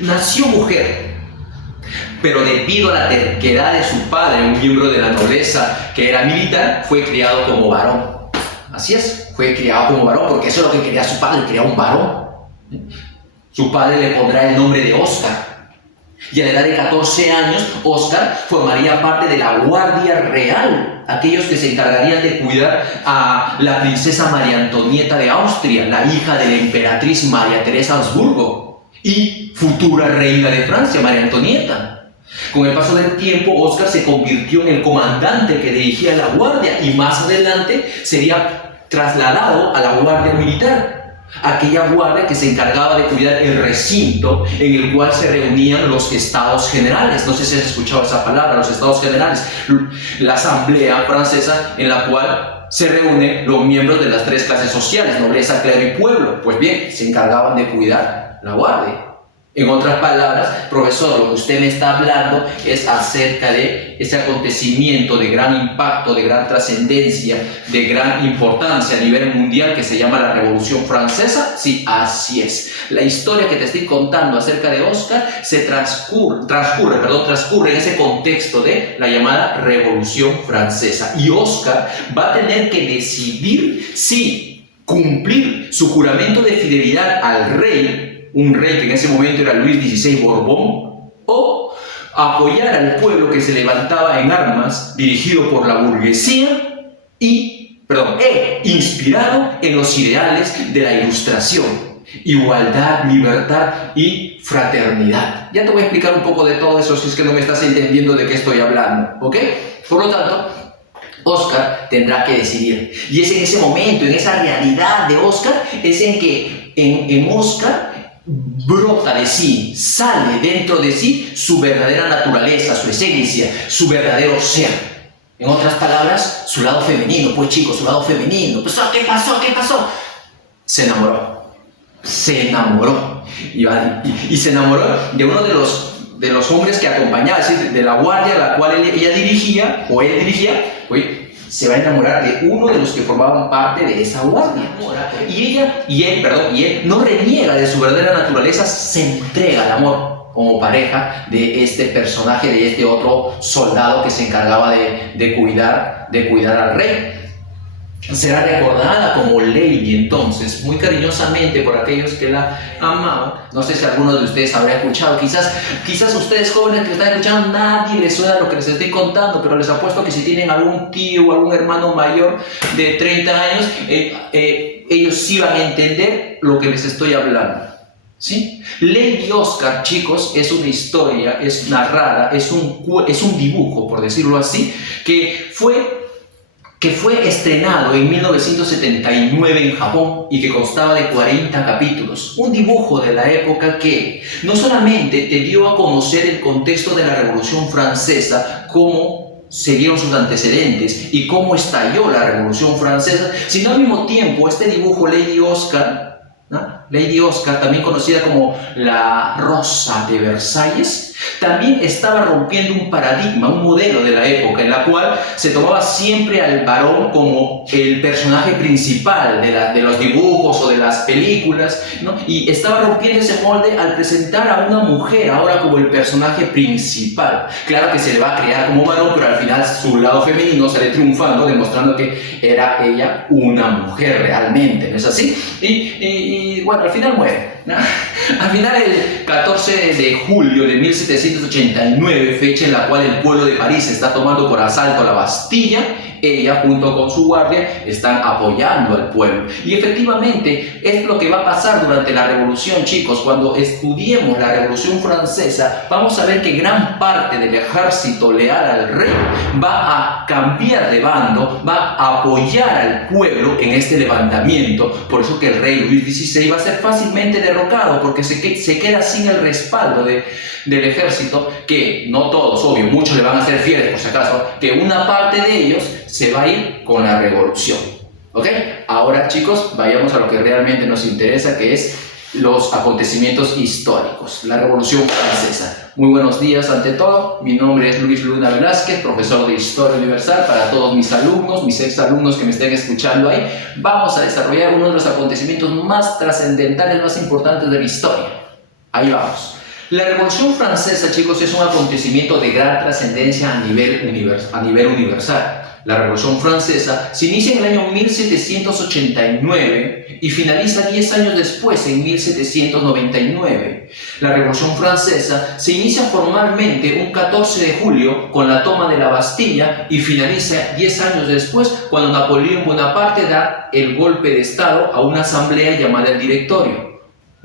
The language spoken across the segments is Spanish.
Nació mujer, pero debido a la terquedad de su padre, un miembro de la nobleza que era militar, fue criado como varón. Así es, fue criado como varón porque eso es lo que quería su padre, quería un varón. Su padre le pondrá el nombre de Oscar. Y a la edad de 14 años, Oscar formaría parte de la Guardia Real, aquellos que se encargarían de cuidar a la princesa María Antonieta de Austria, la hija de la emperatriz María Teresa de Habsburgo y futura reina de Francia, María Antonieta. Con el paso del tiempo, Oscar se convirtió en el comandante que dirigía la guardia y más adelante sería trasladado a la guardia militar. Aquella guardia que se encargaba de cuidar el recinto en el cual se reunían los estados generales. No sé si has escuchado esa palabra, los estados generales. La asamblea francesa en la cual se reúnen los miembros de las tres clases sociales, nobleza, clero y pueblo. Pues bien, se encargaban de cuidar la guardia. En otras palabras, profesor, lo que usted me está hablando es acerca de ese acontecimiento de gran impacto, de gran trascendencia, de gran importancia a nivel mundial que se llama la Revolución Francesa. Sí, así es. La historia que te estoy contando acerca de Oscar se transcurre en ese contexto de la llamada Revolución Francesa. Y Oscar va a tener que decidir si cumplir su juramento de fidelidad al rey, un rey que en ese momento era Luis XVI Borbón, o apoyar al pueblo que se levantaba en armas, dirigido por la burguesía e inspirado en los ideales de la Ilustración: igualdad, libertad y fraternidad. Ya te voy a explicar un poco de todo eso si es que no me estás entendiendo de qué estoy hablando, ¿ok? Por lo tanto, Oscar tendrá que decidir. Y es en ese momento, en esa realidad de Oscar, es en que en Oscar brota de sí, sale dentro de sí su verdadera naturaleza, su esencia, su verdadero ser. En otras palabras, su lado femenino. Pues chicos, su lado femenino. Pues, ¿qué pasó? ¿Qué pasó? Se enamoró. Se enamoró. Y se enamoró de uno de los hombres que acompañaba, es decir, de la guardia a la cual ella dirigía, o él dirigía. Se va a enamorar de uno de los que formaban parte de esa guardia. Y él no reniega de su verdadera naturaleza, se entrega al amor como pareja de este personaje, de este otro soldado que se encargaba de cuidar al rey. Será recordada como Lady entonces, muy cariñosamente por aquellos que la amaban. No sé si alguno de ustedes habrá escuchado, quizás ustedes jóvenes que están escuchando, nadie les suena lo que les estoy contando, pero les apuesto que si tienen algún tío o algún hermano mayor de 30 años, ellos sí van a entender lo que les estoy hablando. ¿Sí? Lady Oscar, chicos, es una historia, es narrada, es un dibujo, por decirlo así, que fue estrenado en 1979 en Japón y que constaba de 40 capítulos. Un dibujo de la época que no solamente te dio a conocer el contexto de la Revolución Francesa, cómo se dieron sus antecedentes y cómo estalló la Revolución Francesa, sino al mismo tiempo este dibujo Lady Oscar, ¿no? Lady Oscar, también conocida como la Rosa de Versalles, también estaba rompiendo un paradigma, un modelo de la época en la cual se tomaba siempre al varón como el personaje principal de los dibujos o de las películas, ¿no? Y estaba rompiendo ese molde al presentar a una mujer ahora como el personaje principal. Claro que se le va a crear como varón, pero al final su lado femenino sale triunfando, demostrando que era ella una mujer realmente, ¿no es así? Y bueno, al final muere, ¿no? Al final, el 14 de julio de 1789, fecha en la cual el pueblo de París está tomando por asalto la Bastilla, ella junto con su guardia están apoyando al pueblo. Y efectivamente es lo que va a pasar durante la revolución, chicos. Cuando estudiemos la Revolución Francesa, vamos a ver que gran parte del ejército leal al rey va a cambiar de bando, va a apoyar al pueblo en este levantamiento. Por eso que el rey Luis XVI va a ser fácilmente derrocado, porque se queda sin el respaldo del ejército, que no todos, obvio, muchos le van a ser fieles por si acaso, que una parte de ellos se va a ir con la revolución. ¿Ok? Ahora, chicos, vayamos a lo que realmente nos interesa, que es los acontecimientos históricos, la Revolución Francesa. Muy buenos días ante todo, mi nombre es Luis Luna Velázquez, profesor de Historia Universal. Para todos mis alumnos, mis exalumnos que me estén escuchando ahí, vamos a desarrollar uno de los acontecimientos más trascendentales, más importantes de la historia. Ahí vamos. La Revolución Francesa, chicos, es un acontecimiento de gran trascendencia a nivel universal. La Revolución Francesa se inicia en el año 1789 y finaliza 10 años después, en 1799. La Revolución Francesa se inicia formalmente un 14 de julio con la toma de la Bastilla y finaliza 10 años después cuando Napoleón Bonaparte da el golpe de Estado a una asamblea llamada el Directorio.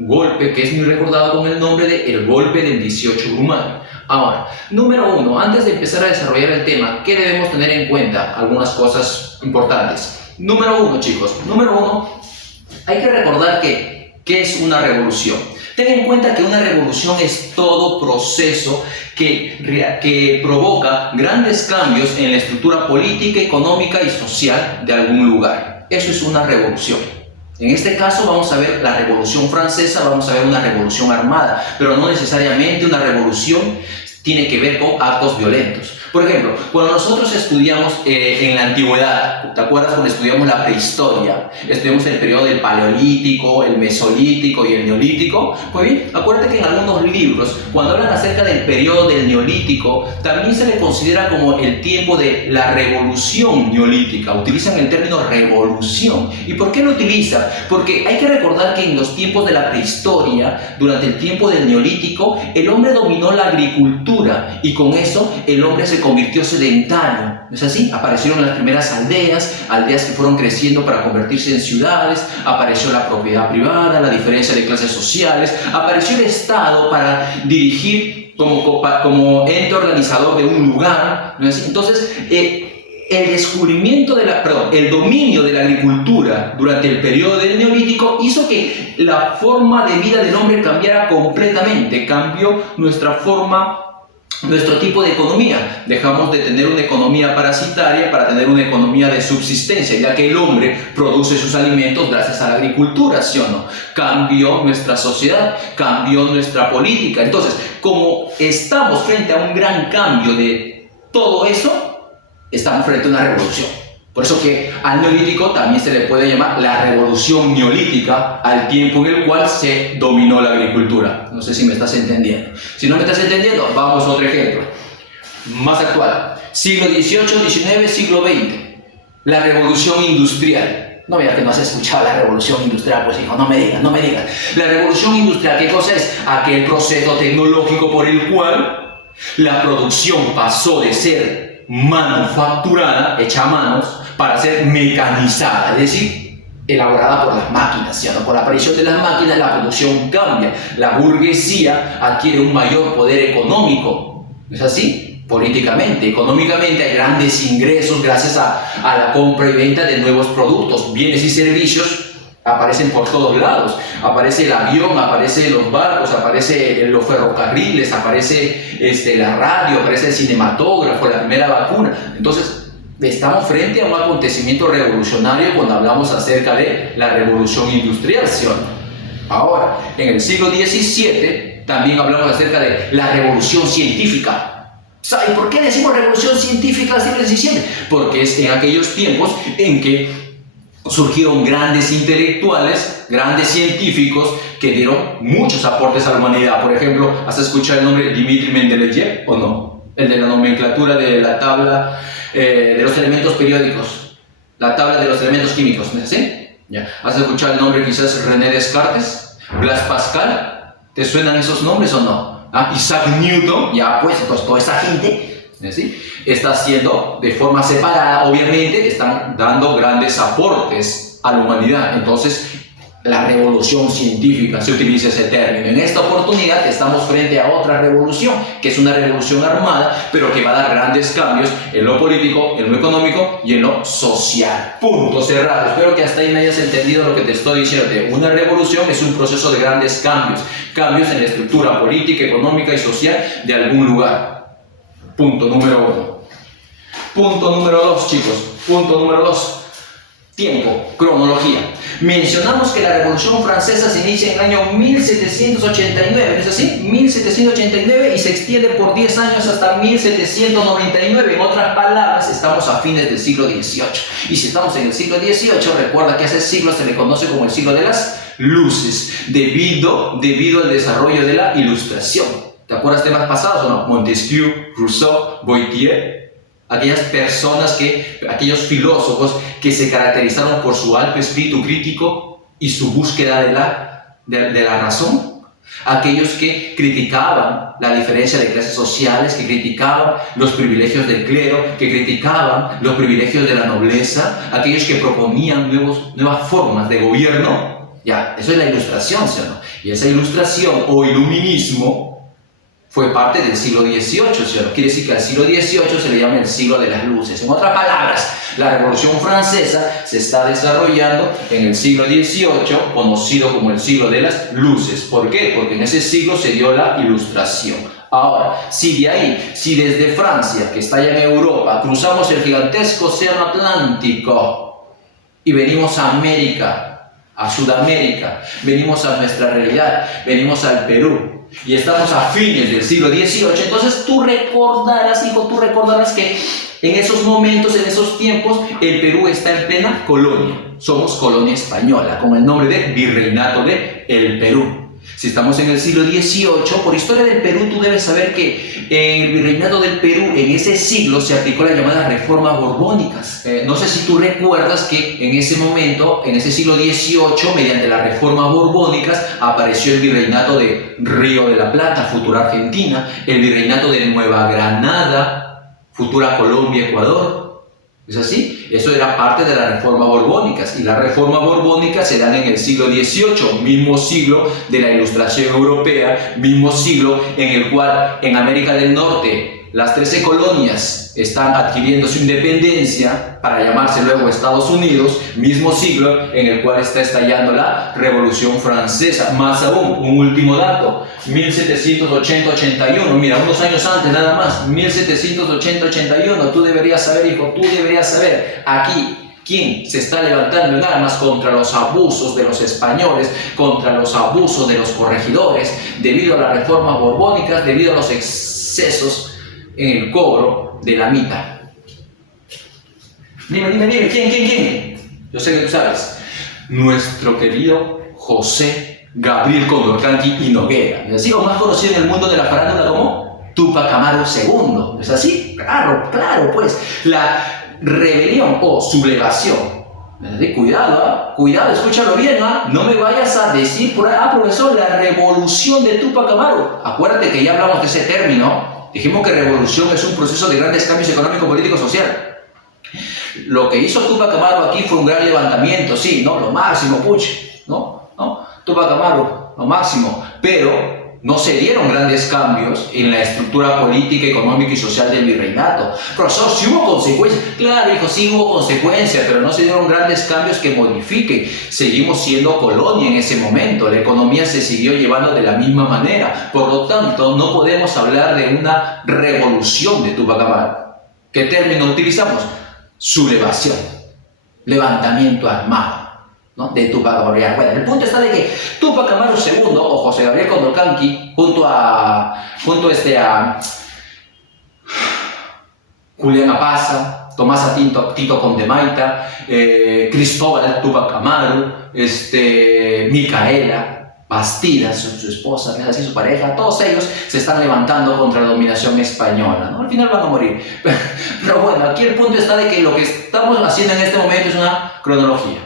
Golpe que es muy recordado con el nombre de el golpe del 18 Brumario. Ahora, número 1, antes de empezar a desarrollar el tema, ¿qué debemos tener en cuenta? Algunas cosas importantes. Número 1, chicos, hay que recordar ¿qué es una revolución? Ten en cuenta que una revolución es todo proceso que provoca grandes cambios en la estructura política, económica y social de algún lugar. Eso es una revolución. En este caso vamos a ver la Revolución Francesa, vamos a ver una revolución armada, pero no necesariamente una revolución tiene que ver con actos violentos. Por ejemplo, cuando nosotros estudiamos en la antigüedad, ¿te acuerdas cuando estudiamos la prehistoria? Estudiamos el periodo del Paleolítico, el Mesolítico y el Neolítico. Pues bien, acuérdate que en algunos libros, cuando hablan acerca del periodo del Neolítico, también se le considera como el tiempo de la revolución neolítica. Utilizan el término revolución. ¿Y por qué lo utilizan? Porque hay que recordar que en los tiempos de la prehistoria, durante el tiempo del Neolítico, el hombre dominó la agricultura y con eso el hombre se convirtió sedentario, ¿no es así? Aparecieron las primeras aldeas que fueron creciendo para convertirse en ciudades, apareció la propiedad privada, la diferencia de clases sociales, apareció el Estado para dirigir como ente organizador de un lugar, ¿no es así? Entonces, el dominio de la agricultura durante el periodo del Neolítico hizo que la forma de vida del hombre cambiara completamente, cambió nuestro tipo de economía. Dejamos de tener una economía parasitaria para tener una economía de subsistencia, ya que el hombre produce sus alimentos gracias a la agricultura, ¿sí o no? Cambió nuestra sociedad, cambió nuestra política. Entonces, como estamos frente a un gran cambio de todo eso, estamos frente a una revolución. Por eso que al neolítico también se le puede llamar la revolución neolítica, al tiempo en el cual se dominó la agricultura. No sé si me estás entendiendo. Si no me estás entendiendo, vamos a otro ejemplo. Más actual. Siglo XVIII, XIX, siglo XX. La revolución industrial. No veas que no has escuchado la revolución industrial, pues hijo, no me digas. La revolución industrial, ¿qué cosa es? Aquel proceso tecnológico por el cual la producción pasó de ser manufacturada, hecha a manos, para ser mecanizada, es decir, elaborada por las máquinas, ¿sí? Por la aparición de las máquinas la producción cambia, la burguesía adquiere un mayor poder económico, ¿no es así? Políticamente, económicamente hay grandes ingresos gracias a la compra y venta de nuevos productos, bienes y servicios. Aparecen por todos lados, aparece el avión, aparecen los barcos, aparecen los ferrocarriles, aparece la radio, aparece el cinematógrafo, la primera vacuna. Entonces, estamos frente a un acontecimiento revolucionario cuando hablamos acerca de la revolución industrial, ¿sí o no? Ahora, en el siglo XVII también hablamos acerca de la revolución científica. ¿Sabes por qué decimos revolución científica del siglo XVII? Porque es en aquellos tiempos en que surgieron grandes intelectuales, grandes científicos que dieron muchos aportes a la humanidad. Por ejemplo, ¿has escuchado el nombre de Dmitri Mendeleev o no? El de la nomenclatura de la tabla de los elementos periódicos, la tabla de los elementos químicos, ¿no es así? ¿Ya? ¿Has escuchado el nombre quizás René Descartes, Blaise Pascal? ¿Te suenan esos nombres o no? Isaac Newton, ya pues toda esa gente, ¿sí? Está haciendo de forma separada, obviamente, están dando grandes aportes a la humanidad. Entonces, la revolución científica, se utiliza ese término. En esta oportunidad estamos frente a otra revolución, que es una revolución armada, pero que va a dar grandes cambios en lo político, en lo económico y en lo social. Punto cerrado. Espero que hasta ahí me hayas entendido lo que te estoy diciendo. Una revolución es un proceso de grandes cambios en la estructura política, económica y social de algún lugar. Punto número 1. Punto número 2, chicos. Punto número 2. Tiempo, cronología. Mencionamos que la Revolución Francesa se inicia en el año 1789, ¿no es así? 1789 y se extiende por 10 años hasta 1799. En otras palabras, estamos a fines del siglo XVIII. Y si estamos en el siglo XVIII, recuerda que a ese siglo se le conoce como el siglo de las luces, debido al desarrollo de la Ilustración. ¿Te acuerdas temas pasados o no? Montesquieu, Rousseau, Voltaire. Aquellos filósofos que se caracterizaron por su alto espíritu crítico y su búsqueda de la razón. Aquellos que criticaban la diferencia de clases sociales, que criticaban los privilegios del clero, que criticaban los privilegios de la nobleza, aquellos que proponían nuevas formas de gobierno. Ya, eso es la Ilustración, ¿sí o no? Y esa Ilustración o Iluminismo fue parte del siglo XVIII, ¿sí? Quiere decir que al siglo XVIII se le llama el siglo de las luces. En otras palabras, la Revolución Francesa se está desarrollando en el siglo XVIII, conocido como el siglo de las luces. ¿Por qué? Porque en ese siglo se dio la Ilustración. Ahora, si desde Francia, que está allá en Europa, cruzamos el gigantesco océano Atlántico y venimos a América, a Sudamérica, venimos a nuestra realidad, venimos al Perú, y estamos a fines del siglo XVIII, entonces tú recordarás, hijo, que en esos momentos, en esos tiempos, el Perú está en plena colonia. Somos colonia española, con el nombre de Virreinato de el Perú. Si estamos en el siglo XVIII, por historia del Perú, tú debes saber que en el Virreinato del Perú, en ese siglo, se aplicó la llamada Reforma Borbónicas. No sé si tú recuerdas que en ese momento, en ese siglo XVIII, mediante la Reforma Borbónicas, apareció el Virreinato de Río de la Plata, futura Argentina, el Virreinato de Nueva Granada, futura Colombia, Ecuador. ¿Es así? Eso era parte de la Reforma Borbónicas, y la Reforma Borbónica se dan en el siglo XVIII, mismo siglo de la Ilustración Europea, mismo siglo en el cual en América del Norte las 13 colonias están adquiriendo su independencia para llamarse luego Estados Unidos, mismo siglo en el cual está estallando la Revolución Francesa. Más aún, un último dato, 1780-81, mira, unos años antes nada más, 1780-81, tú deberías saber, hijo, tú deberías saber, aquí, ¿quién se está levantando en armas contra los abusos de los españoles, contra los abusos de los corregidores, debido a la Reforma Borbónica, debido a los excesos en el cobro de la mitad? Dime, ¿quién? Yo sé que tú sabes. Nuestro querido José Gabriel Condorcanqui y Noguera, ¿es así? O más conocido en el mundo de la farándula como Túpac Amaru II, ¿es así? Claro, pues. La rebelión o sublevación. Cuidado, escúchalo bien, no me vayas a decir por ahí, profesor, la revolución de Túpac Amaru. Acuérdate que ya hablamos de ese término. Dijimos que revolución es un proceso de grandes cambios económico, político, social. Lo que hizo Túpac Amaru aquí fue un gran levantamiento, sí, ¿no? Lo máximo, ¿no? Túpac Amaru, lo máximo, pero no se dieron grandes cambios en la estructura política, económica y social del virreinato. Profesor, ¿sí hubo consecuencias? Claro, hijo, sí hubo consecuencias, pero no se dieron grandes cambios que modifiquen. Seguimos siendo colonia en ese momento, la economía se siguió llevando de la misma manera. Por lo tanto, no podemos hablar de una revolución de Túpac Amaru. ¿Qué término utilizamos? Sublevación, levantamiento armado, ¿no? De Túpac Amaru. Bueno, el punto está de que Túpac Amaru II o José Gabriel Condorcanqui junto a Julián Apaza, Tomás Tito Condemaita, Cristóbal Túpac Amaru, Micaela Bastidas, su esposa, que es así su pareja, todos ellos se están levantando contra la dominación española, ¿no? Al final van a morir. Pero bueno, aquí el punto está de que lo que estamos haciendo en este momento es una cronología.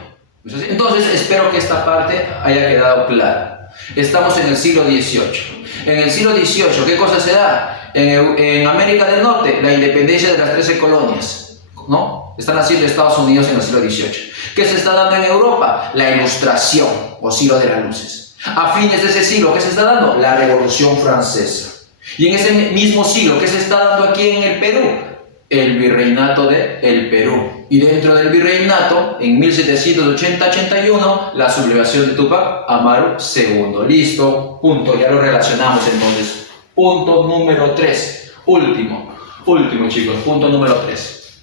Entonces, espero que esta parte haya quedado clara. Estamos en el siglo XVIII. En el siglo XVIII, ¿qué cosa se da? En América del Norte, la independencia de las 13 colonias, ¿no? Están haciendo Estados Unidos en el siglo XVIII. ¿Qué se está dando en Europa? La Ilustración, o siglo de las luces. A fines de ese siglo, ¿qué se está dando? La Revolución Francesa. Y en ese mismo siglo, ¿qué se está dando aquí en el Perú? El Virreinato de el Perú. Y dentro del Virreinato, en 1780-81, la sublevación de Túpac Amaru II. Listo, punto, ya lo relacionamos entonces. Punto número 3. Último, chicos, punto número 3.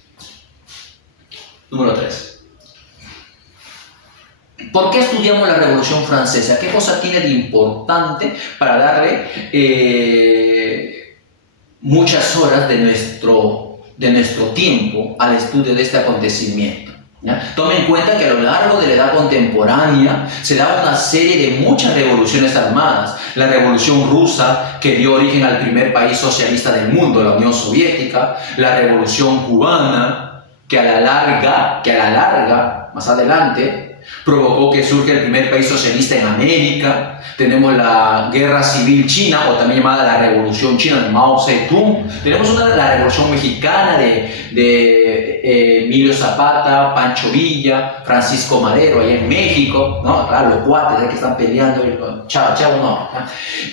Número 3. ¿Por qué estudiamos la Revolución Francesa? ¿Qué cosa tiene de importante para darle muchas horas de nuestro tiempo al estudio de este acontecimiento? ¿Ya? Tome en cuenta que a lo largo de la edad contemporánea se da una serie de muchas revoluciones armadas. La Revolución Rusa, que dio origen al primer país socialista del mundo, la Unión Soviética. La Revolución Cubana, que a la larga, más adelante, provocó que surja el primer país socialista en América. Tenemos la Guerra Civil China, o también llamada la Revolución China de Mao Zedong. Tenemos la Revolución Mexicana de Emilio Zapata, Pancho Villa, Francisco Madero, allá en México, ¿no? Claro, los cuates que están peleando, chavo, no.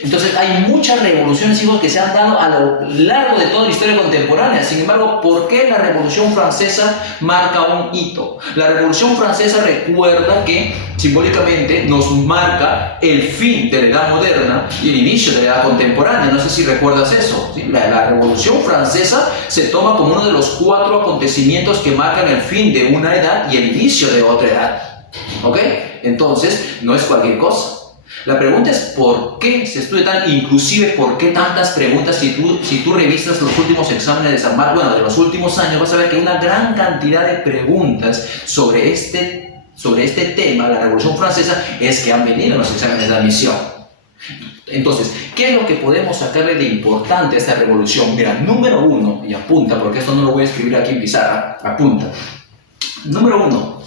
Entonces hay muchas revoluciones, hijos, que se han dado a lo largo de toda la historia contemporánea. Sin embargo, ¿por qué la Revolución Francesa marca un hito? La Revolución Francesa recuerda que simbólicamente nos marca el fin de la edad moderna y el inicio de la edad contemporánea. No sé si recuerdas eso, ¿sí? La Revolución Francesa se toma como uno de los 4 acontecimientos que marcan el fin de una edad y el inicio de otra edad. ¿Ok? Entonces, no es cualquier cosa. La pregunta es ¿por qué se estudia tan? Inclusive, ¿por qué tantas preguntas? Si tú revisas los últimos exámenes de San Marcos, bueno, de los últimos años, vas a ver que hay una gran cantidad de preguntas sobre este tema, la Revolución Francesa, es que han venido en los exámenes de admisión. Entonces, ¿qué es lo que podemos sacarle de importante a esta revolución? Mira, número 1, y apunta, porque esto no lo voy a escribir aquí en pizarra, apunta. Número 1,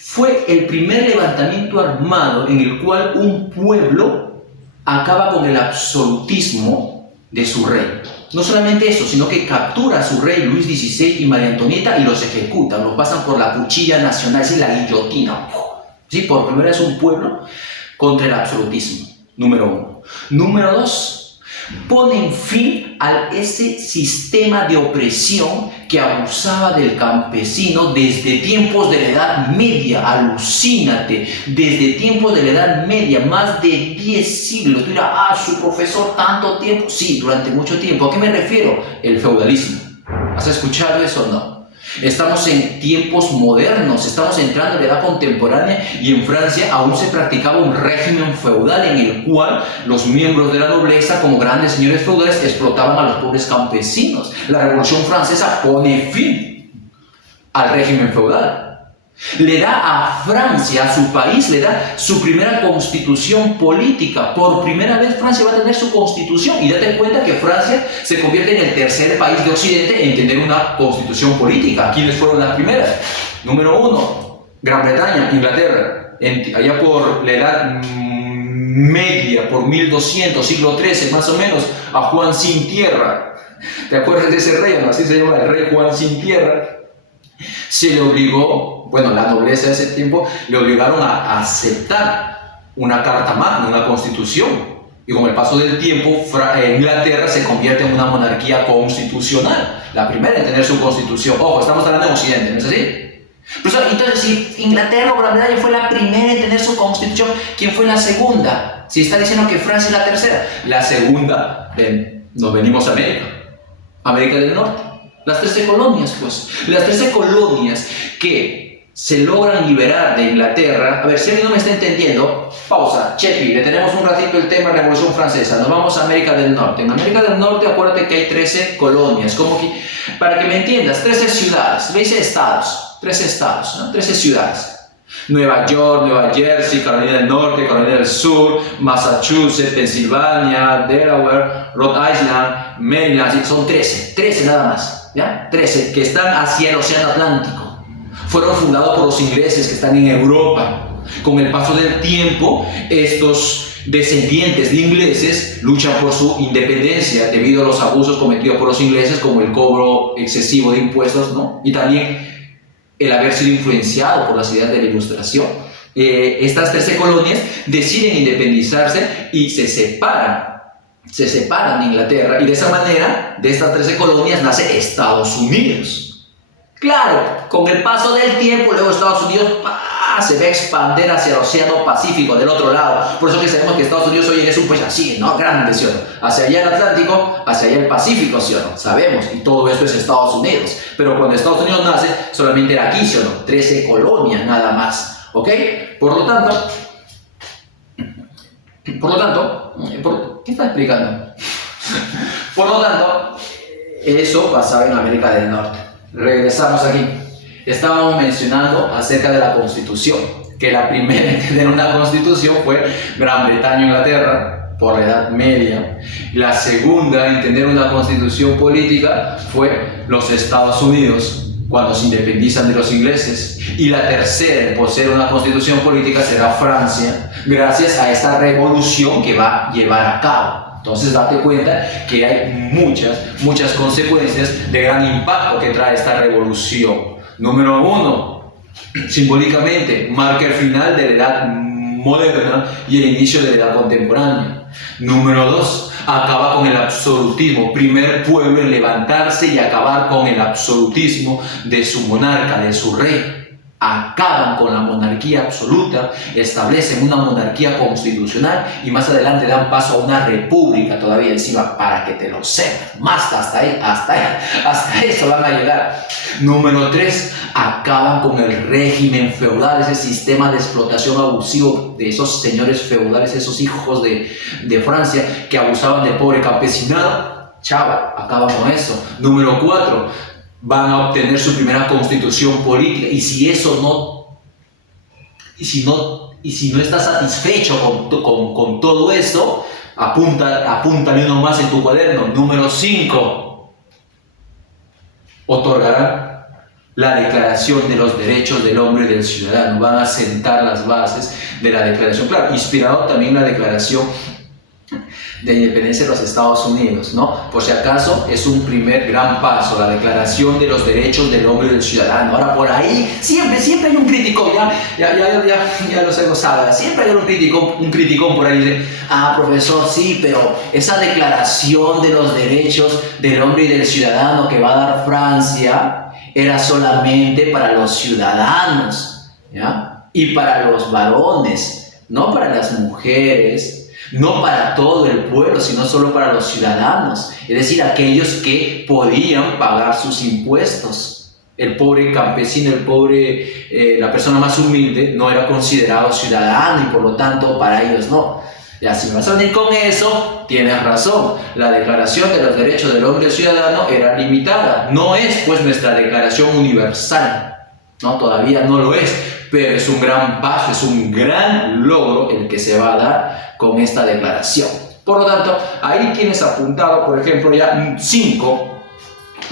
fue el primer levantamiento armado en el cual un pueblo acaba con el absolutismo de su rey. No solamente eso, sino que captura a su rey Luis XVI y María Antonieta y los ejecuta, los pasan por la cuchilla nacional, es decir, la guillotina. ¿Sí? Por primera vez un pueblo contra el absolutismo. Número 1. Número 2, ponen fin a ese sistema de opresión que abusaba del campesino desde tiempos de la Edad Media. Alucínate, desde tiempos de la Edad Media, más de 10 siglos. Tú dirás, su profesor, tanto tiempo. Sí, durante mucho tiempo. ¿A qué me refiero? El feudalismo. ¿Has escuchado eso o no? Estamos en tiempos modernos, estamos entrando en la edad contemporánea y en Francia aún se practicaba un régimen feudal en el cual los miembros de la nobleza, como grandes señores feudales, explotaban a los pobres campesinos. La Revolución Francesa pone fin al régimen feudal. Le da a Francia, a su país, le da su primera constitución política. Por primera vez Francia va a tener su constitución. Y date cuenta que Francia se convierte en el tercer país de Occidente en tener una constitución política. ¿Quiénes fueron las primeras? Número 1, Gran Bretaña, Inglaterra. Allá por la Edad Media, por 1200, siglo XIII más o menos, a Juan Sin Tierra. ¿Te acuerdas de ese rey? ¿No? Así se llama, el rey Juan Sin Tierra. Se le obligó, bueno, la nobleza de ese tiempo le obligaron a aceptar una carta magna, una constitución. Y con el paso del tiempo, Inglaterra se convierte en una monarquía constitucional, la primera en tener su constitución. Ojo, estamos hablando de Occidente, ¿no es así? Pero, entonces, si Inglaterra o Gran Bretaña fue la primera en tener su constitución, ¿quién fue la segunda? Si está diciendo que Francia es la tercera, la segunda, nos venimos a América del Norte. Las 13 colonias, pues. Las 13 colonias que se logran liberar de Inglaterra. A ver, si alguien no me está entendiendo, pausa, Chepi, detenemos un ratito el tema Revolución Francesa. Nos vamos a América del Norte. En América del Norte, acuérdate que hay 13 colonias. Para que me entiendas, 13 ciudades. ¿Veis? Estados. 13 estados, ¿no? 13 ciudades. Nueva York, Nueva Jersey, Carolina del Norte, Carolina del Sur, Massachusetts, Pensilvania, Delaware, Rhode Island, Maryland. Son 13 nada más. ¿Ya? 13 que están hacia el Océano Atlántico. Fueron fundados por los ingleses que están en Europa. Con el paso del tiempo, estos descendientes de ingleses luchan por su independencia debido a los abusos cometidos por los ingleses, como el cobro excesivo de impuestos, ¿no? Y también el haber sido influenciado por las ideas de la Ilustración. Estas 13 colonias deciden independizarse y se separan de Inglaterra, y de esa manera, de estas 13 colonias, nace Estados Unidos. Claro, con el paso del tiempo, luego Estados Unidos se va a expandir hacia el Océano Pacífico, del otro lado. Por eso que sabemos que Estados Unidos hoy es un país así, ¿no? Grande, ¿sí o no? Hacia allá el Atlántico, hacia allá el Pacífico, ¿sí o no? Sabemos, y todo esto es Estados Unidos. Pero cuando Estados Unidos nace, solamente era aquí, ¿sí o no? 13 colonias nada más. ¿Ok? Por lo tanto, ¿qué está explicando? Por lo tanto, eso pasaba en América del Norte. Regresamos aquí. Estábamos mencionando acerca de la Constitución, que la primera en tener una Constitución fue Gran Bretaña e Inglaterra, por la Edad Media. La segunda en tener una Constitución política fue los Estados Unidos, cuando se independizan de los ingleses. Y la tercera en poseer una Constitución política será Francia, gracias a esta revolución que va a llevar a cabo. Entonces date cuenta que hay muchas consecuencias de gran impacto que trae esta revolución. Número 1, simbólicamente, marca el final de la edad moderna y el inicio de la edad contemporánea. Número 2, acaba con el absolutismo, primer pueblo en levantarse y acabar con el absolutismo de su monarca, de su rey. Acaban con la monarquía absoluta, establecen una monarquía constitucional y más adelante dan paso a una república todavía encima, para que te lo sepas. Más hasta eso van a llegar. Número 3, acaban con el régimen feudal, ese sistema de explotación abusivo de esos señores feudales, esos hijos de Francia que abusaban del pobre campesinado. Chao, acaban con eso. Número 4, van a obtener su primera constitución política, y si no estás satisfecho con todo esto, apúntale uno más en tu cuaderno. Número 5, otorgarán la Declaración de los Derechos del Hombre y del Ciudadano. Van a sentar las bases de la declaración, claro, inspirado también en la Declaración de Independencia de los Estados Unidos, ¿no? Por si acaso, es un primer gran paso, la Declaración de los Derechos del Hombre y del Ciudadano. Ahora, por ahí siempre hay un crítico, ya lo sé, gozada, siempre hay un criticón por ahí de, profesor, sí, pero esa Declaración de los Derechos del Hombre y del Ciudadano que va a dar Francia era solamente para los ciudadanos, ¿ya? Y para los varones, no para las mujeres, no para todo el pueblo, sino solo para los ciudadanos, es decir, aquellos que podían pagar sus impuestos. El pobre campesino, la persona más humilde, no era considerado ciudadano y por lo tanto para ellos no. Ya, si me vas a venir con eso, tienes razón. La Declaración de los Derechos del Hombre y del Ciudadano era limitada. No es pues nuestra Declaración Universal, ¿no? Todavía no lo es, pero es un gran paso, es un gran logro el que se va a dar con esta declaración. Por lo tanto, ahí tienes apuntado, por ejemplo, ya 5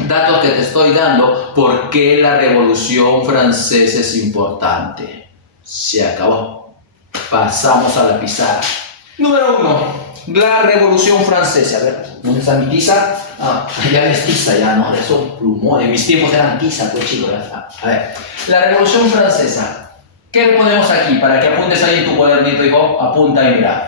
datos que te estoy dando por qué la Revolución Francesa es importante. Se acabó. Pasamos a la pizarra. Número 1, la Revolución Francesa. A ver, ¿dónde está mi tiza? Ya no es tiza, ya no, esos plumones. En mis tiempos eran tiza, pues chicos. A ver, la Revolución Francesa. ¿Qué le ponemos aquí? Para que apuntes ahí en tu cuadernito, hijo, apunta y mira.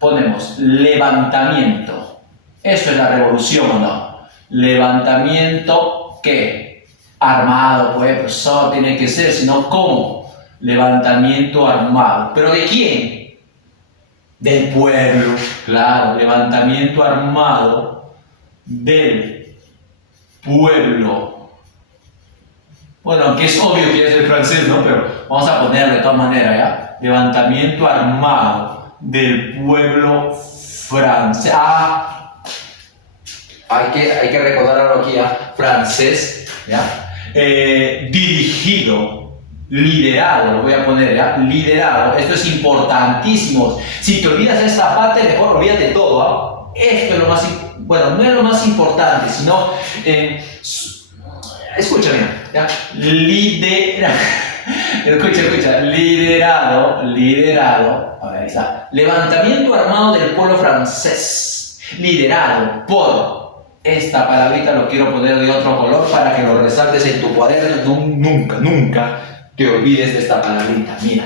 Ponemos levantamiento. ¿Eso es la revolución o no? Levantamiento, ¿qué? Armado, pues eso tiene que ser, sino ¿cómo? Levantamiento armado. ¿Pero de quién? Del pueblo. Claro, levantamiento armado del pueblo. Bueno, aunque es obvio que es el francés, ¿no? Pero vamos a ponerlo de todas maneras, ¿ya? Levantamiento armado del pueblo francés. Hay que recordarlo aquí, ¿ya? Francés, ¿ya? Dirigido, liderado, lo voy a poner, ¿ya? Liderado, esto es importantísimo. Si te olvidas de esta parte, mejor olvídate todo, ¿ah? Esto es lo más, bueno, no es lo más importante, sino... escúchame, ¿ya? Escucha, liderado, a ver, ahí está, levantamiento armado del pueblo francés, liderado por, esta palabrita lo quiero poner de otro color para que lo resaltes en tu cuaderno, nunca te olvides de esta palabrita, mira,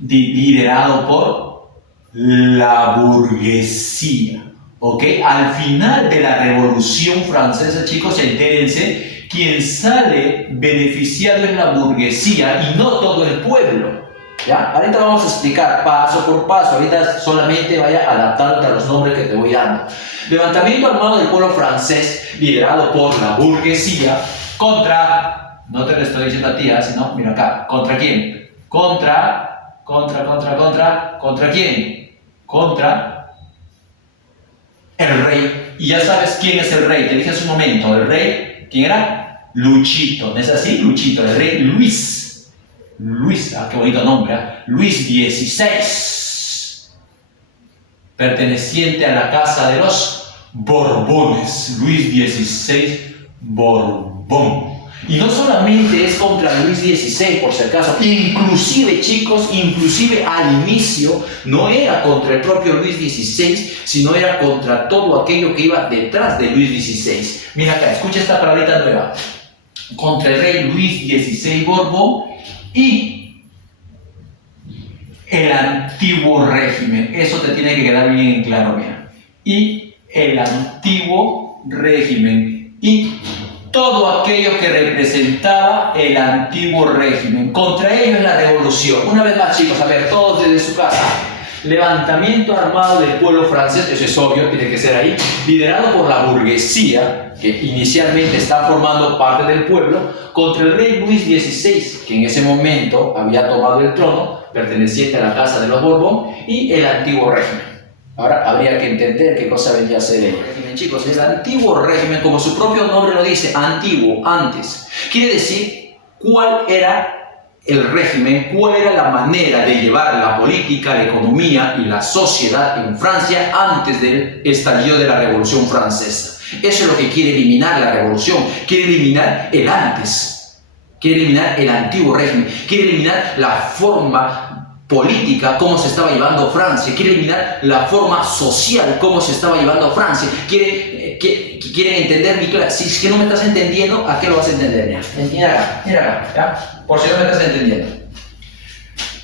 liderado por la burguesía, ¿ok? Al final de la Revolución Francesa, chicos, entérense, quien sale beneficiado es la burguesía y no todo el pueblo, ¿ya? Ahorita vamos a explicar paso por paso, ahorita solamente vaya adaptándote a los nombres que te voy dando. Levantamiento armado del pueblo francés, liderado por la burguesía, contra, no te lo estoy diciendo a ti, sino, mira acá, ¿contra quién? Contra ¿Contra quién? Contra el rey. Y ya sabes quién es el rey, te dije hace un momento, el rey, ¿quién era? Luchito, ¿no es así? Luchito, el rey Luis. Luis, qué bonito nombre, ¿eh? Luis XVI, perteneciente a la casa de los Borbones. Luis XVI Borbón. Y no solamente es contra Luis XVI, por si acaso, inclusive chicos, inclusive al inicio no era contra el propio Luis XVI, sino era contra todo aquello que iba detrás de Luis XVI. Mira acá, escucha esta palabrita nueva. Contra el rey Luis XVI Borbón y el antiguo régimen. Eso te tiene que quedar bien claro, mira. Y el antiguo régimen. Y todo aquello que representaba el antiguo régimen. Contra ello es la revolución. Una vez más, chicos, a ver, todos desde su casa. Levantamiento armado del pueblo francés, eso es obvio, tiene que ser ahí, liderado por la burguesía, que inicialmente está formando parte del pueblo, contra el rey Luis XVI, que en ese momento había tomado el trono, perteneciente a la casa de los Borbón, y el antiguo régimen. Ahora habría que entender qué cosa venía a ser el régimen, chicos. El antiguo régimen, como su propio nombre lo dice, antiguo, antes, quiere decir cuál era el régimen, cuál era la manera de llevar la política, la economía y la sociedad en Francia antes del estallido de la Revolución Francesa. Eso es lo que quiere eliminar la revolución, quiere eliminar el antes, quiere eliminar el antiguo régimen, quiere eliminar la forma política, cómo se estaba llevando Francia, quiere eliminar la forma social, cómo se estaba llevando Francia, quiere entender mi clase. Si es que no me estás entendiendo, ¿a qué lo vas a entender? Mira acá, ¿ya? Por si no me estás entendiendo.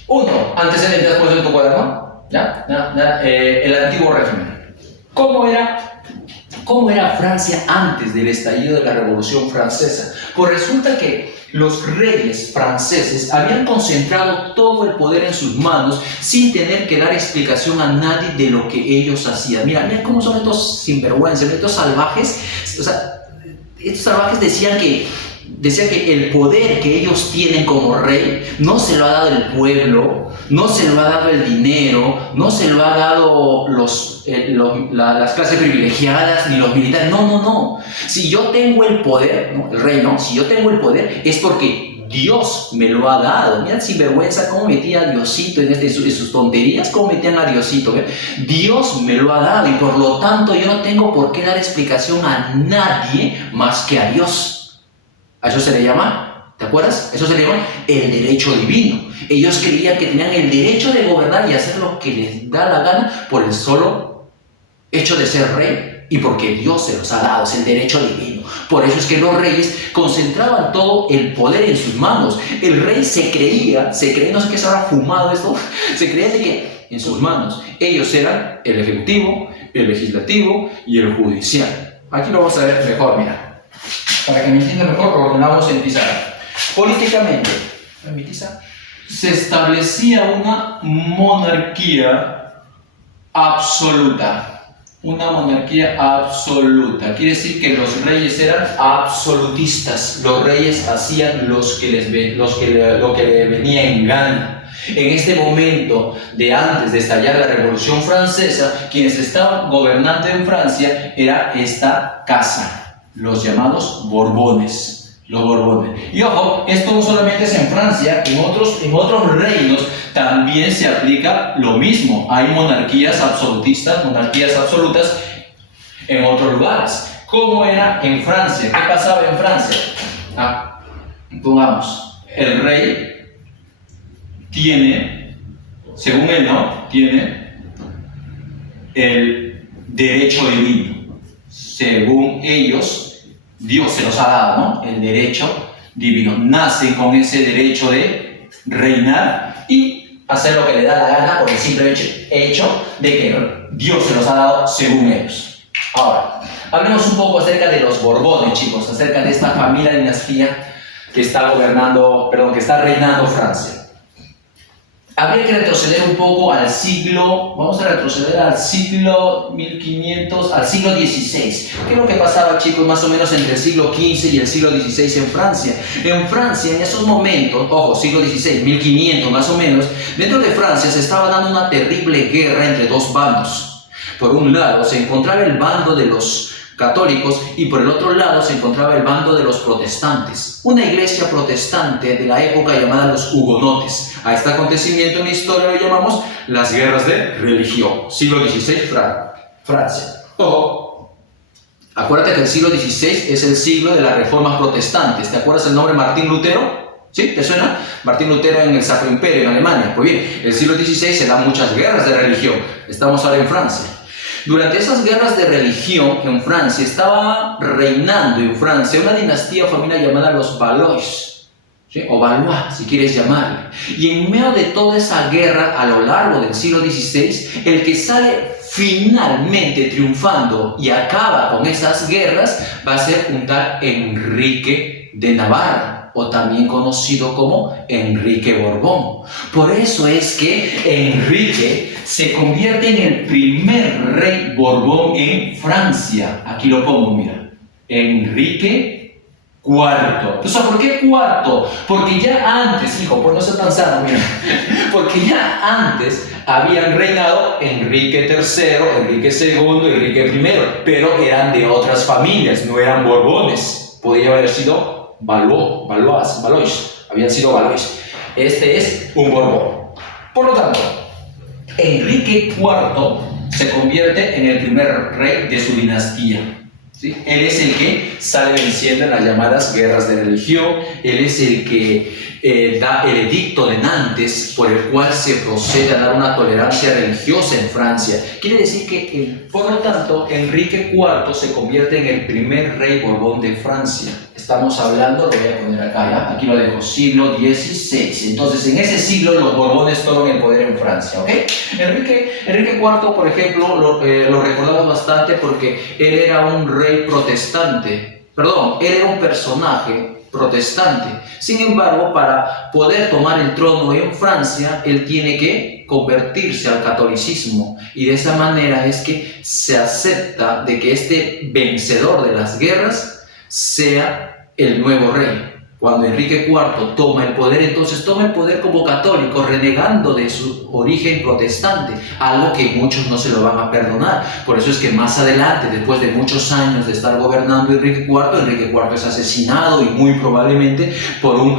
Uno, antecedentes después de tu cuaderno, ¿ya? El antiguo régimen. ¿Cómo era Francia antes del estallido de la Revolución Francesa? Pues resulta que los reyes franceses habían concentrado todo el poder en sus manos sin tener que dar explicación a nadie de lo que ellos hacían. Mira cómo son estos sinvergüenzas, estos salvajes. O sea, estos salvajes decían que el poder que ellos tienen como rey no se lo ha dado el pueblo, no se lo ha dado el dinero, no se lo ha dado las clases privilegiadas ni los militares. No. Si yo tengo el poder, ¿no? El rey, ¿no? Si yo tengo el poder es porque Dios me lo ha dado. Mira, sinvergüenza, cómo metía a Diosito en sus tonterías, cómo metían a Diosito. ¿Ve? Dios me lo ha dado y por lo tanto yo no tengo por qué dar explicación a nadie más que a Dios. A eso se le llama, ¿te acuerdas? Eso se le llama el derecho divino. Ellos creían que tenían el derecho de gobernar y hacer lo que les da la gana por el solo hecho de ser rey y porque Dios se los ha dado, es el derecho divino. Por eso es que los reyes concentraban todo el poder en sus manos. El rey se creía, no sé qué se habrá fumado esto, se creía de que en sus manos ellos eran el ejecutivo, el legislativo y el judicial. Aquí lo vamos a ver mejor, mira. Para que me entienda mejor, lo ordenamos en pizarra. Políticamente, ¿en mi tiza? Se establecía una monarquía absoluta. Una monarquía absoluta. Quiere decir que los reyes eran absolutistas. Los reyes hacían lo que les venía en gana. En este momento de antes de estallar la Revolución Francesa, quienes estaban gobernando en Francia era esta casa. Los llamados Borbones, los Borbones. Y ojo, esto no solamente es en Francia, en otros reinos también se aplica lo mismo. Hay monarquías absolutistas, monarquías absolutas en otros lugares. ¿Cómo era en Francia? ¿Qué pasaba en Francia? Pongamos, el rey tiene, según él, ¿no? Tiene el derecho divino. Según ellos, Dios se los ha dado, ¿no? El derecho divino. Nacen con ese derecho de reinar y hacer lo que le da la gana por el simple hecho de que Dios se los ha dado según ellos. Ahora, hablemos un poco acerca de los Borbones, chicos, acerca de esta familia dinastía que está reinando Francia. habría que retroceder un poco al siglo, vamos a retroceder al siglo 1500, al siglo XVI. ¿Qué es lo que pasaba, chicos, más o menos entre el siglo XV y el siglo XVI en Francia? En Francia, en esos momentos, ojo, siglo XVI, 1500 más o menos, dentro de Francia se estaba dando una terrible guerra entre dos bandos. Por un lado se encontraba el bando de los católicos y por el otro lado se encontraba el bando de los protestantes, una iglesia protestante de la época llamada los hugonotes. A este acontecimiento en la historia lo llamamos las guerras de religión, siglo XVI, Francia. Ojo, acuérdate que el siglo XVI es el siglo de las reformas protestantes. ¿Te acuerdas el nombre Martín Lutero? ¿Sí? ¿Te suena? Martín Lutero en el Sacro Imperio en Alemania. Pues bien, el siglo XVI se dan muchas guerras de religión. Estamos ahora en Francia. Durante esas guerras de religión en Francia estaba reinando en Francia una dinastía o familia llamada los Valois, ¿sí? O Valois, si quieres llamarle. Y en medio de toda esa guerra a lo largo del siglo XVI, el que sale finalmente triunfando y acaba con esas guerras va a ser un tal Enrique de Navarra, o también conocido como Enrique Borbón. Por eso es que Enrique se convierte en el primer rey Borbón en Francia. Aquí lo pongo, mira. Enrique IV. Entonces, ¿por qué cuarto? Porque ya antes, hijo, pues no se tan sano, mira. Porque ya antes habían reinado Enrique III, Enrique II, Enrique I, pero eran de otras familias, no eran Borbones. Podría haber sido Valois, habían sido Valois. Este es un Borbón. Por lo tanto, Enrique IV se convierte en el primer rey de su dinastía. ¿Sí? Él es el que sale venciendo en las llamadas guerras de religión. Él es el que da el edicto de Nantes, por el cual se procede a dar una tolerancia religiosa en Francia. Quiere decir que, por lo tanto, Enrique IV se convierte en el primer rey Borbón de Francia. Estamos hablando, lo voy a poner acá, ¿ya? Aquí lo dejo, siglo XVI. Entonces, en ese siglo los Borbones toman el poder en Francia, ¿ok? Enrique IV, por ejemplo, lo recordamos bastante porque él era un rey protestante. Perdón, él era un personaje protestante. Sin embargo, para poder tomar el trono en Francia, él tiene que convertirse al catolicismo. Y de esa manera es que se acepta de que este vencedor de las guerras sea el nuevo rey. Cuando Enrique IV toma el poder, entonces toma el poder como católico, renegando de su origen protestante, algo que muchos no se lo van a perdonar. Por eso es que más adelante, después de muchos años de estar gobernando Enrique IV es asesinado y muy probablemente por un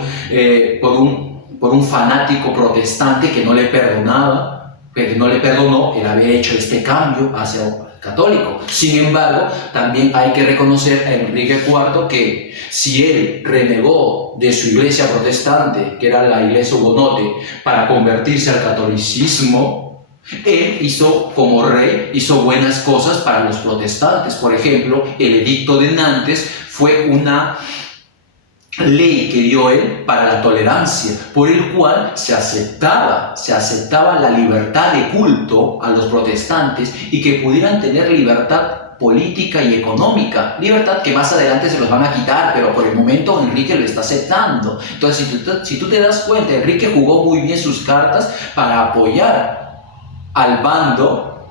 fanático protestante que no le perdonaba, que no le perdonó, él había hecho este cambio hacia católico. Sin embargo, también hay que reconocer a Enrique IV que si él renegó de su iglesia protestante, que era la iglesia hugonote, para convertirse al catolicismo, él hizo, como rey, hizo buenas cosas para los protestantes. Por ejemplo, el edicto de Nantes fue una ley que dio él para la tolerancia, por el cual se aceptaba la libertad de culto a los protestantes y que pudieran tener libertad política y económica, libertad que más adelante se los van a quitar, pero por el momento Enrique lo está aceptando. Entonces, si tú te das cuenta, Enrique jugó muy bien sus cartas para apoyar al bando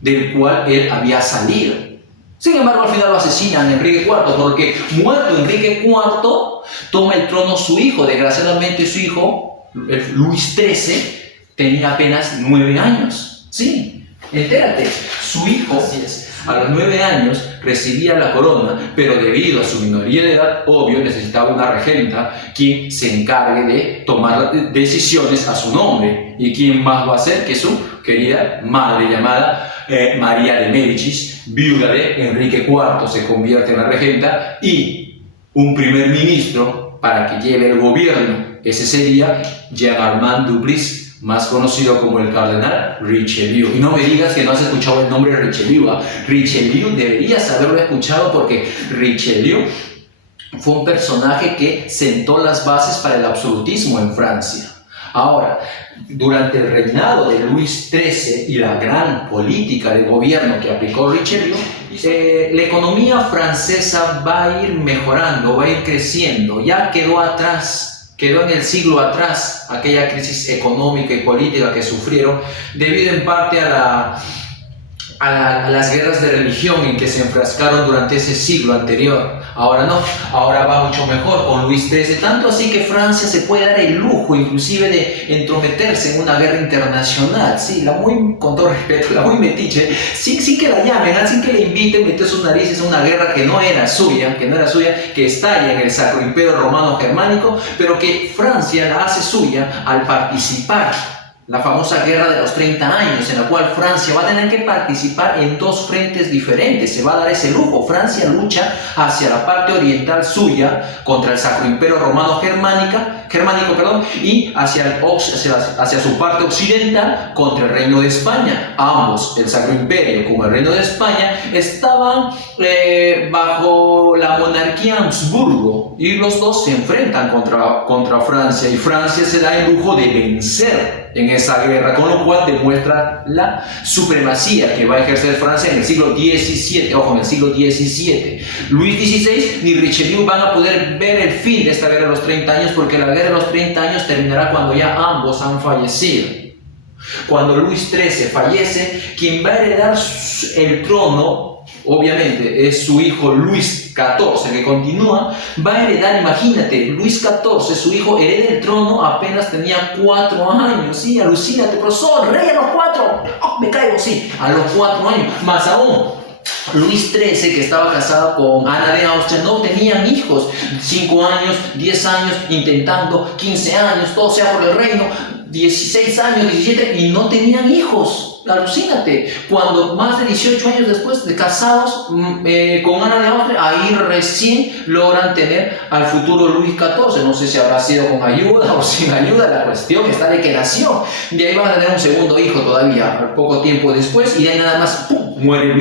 del cual él había salido. Sin embargo, al final lo asesinan a Enrique IV, porque muerto Enrique IV, toma el trono su hijo. Desgraciadamente su hijo, Luis XIII, tenía apenas 9 años. Sí, entérate, su hijo a los 9 años recibía la corona, pero debido a su minoría de edad, obvio, necesitaba una regenta quien se encargue de tomar decisiones a su nombre. ¿Y quién más va a ser que su querida madre llamada María de Médicis, viuda de Enrique IV, se convierte en la regenta, y un primer ministro para que lleve el gobierno? Ese sería Jean-Armand Duplessis, más conocido como el cardenal Richelieu. Y no me digas que no has escuchado el nombre de Richelieu. Richelieu deberías haberlo escuchado, porque Richelieu fue un personaje que sentó las bases para el absolutismo en Francia. Ahora, durante el reinado de Luis XIII y la gran política de gobierno que aplicó Richelieu, la economía francesa va a ir mejorando, va a ir creciendo. Ya quedó atrás quedó en el siglo atrás aquella crisis económica y política que sufrieron debido en parte a las guerras de religión en que se enfrascaron durante ese siglo anterior. Ahora no, ahora va mucho mejor con Luis XIII, tanto así que Francia se puede dar el lujo inclusive de entrometerse en una guerra internacional, sí, con todo respeto, la muy metiche, sin que la llamen, sin que le inviten, metió sus narices a una guerra que no era suya, que estalla en el Sacro Imperio Romano Germánico, pero que Francia la hace suya al participar. La famosa guerra de los 30 años, en la cual Francia va a tener que participar en dos frentes diferentes. Se va a dar ese lujo. Francia lucha hacia la parte oriental suya contra el Sacro Imperio Romano Germánico, y hacia su parte occidental contra el Reino de España. Ambos, el Sacro Imperio como el Reino de España, estaban bajo la monarquía Habsburgo, y los dos se enfrentan contra Francia, y Francia se da el lujo de vencer en esa guerra, con lo cual demuestra la supremacía que va a ejercer Francia en el siglo XVII. Ojo, en el siglo XVII. Luis XVI ni Richelieu van a poder ver el fin de esta guerra de los 30 años, porque la guerra de los 30 años terminará cuando ya ambos han fallecido. Cuando Luis XIII fallece, quien va a heredar el trono, obviamente, es su hijo Luis XIV, que continúa, va a heredar, imagínate, Luis XIV, su hijo, hereda el trono, apenas tenía 4 años, sí, alucínate, profesor, rey a los 4, oh, me caigo, sí, a los 4 años, más aún. Luis XIII, que estaba casado con Ana de Austria, no tenían hijos, 5 años, 10 años, intentando, 15 años, todo sea por el reino, 16 años, 17, y no tenían hijos. Alucínate, cuando más de 18 años después de casados con Ana de Austria, ahí recién logran tener al futuro Luis XIV. No sé si habrá sido con ayuda o sin ayuda, la cuestión está de que nació. De ahí van a tener un segundo hijo todavía, poco tiempo después, y de ahí nada más, ¡pum!, muere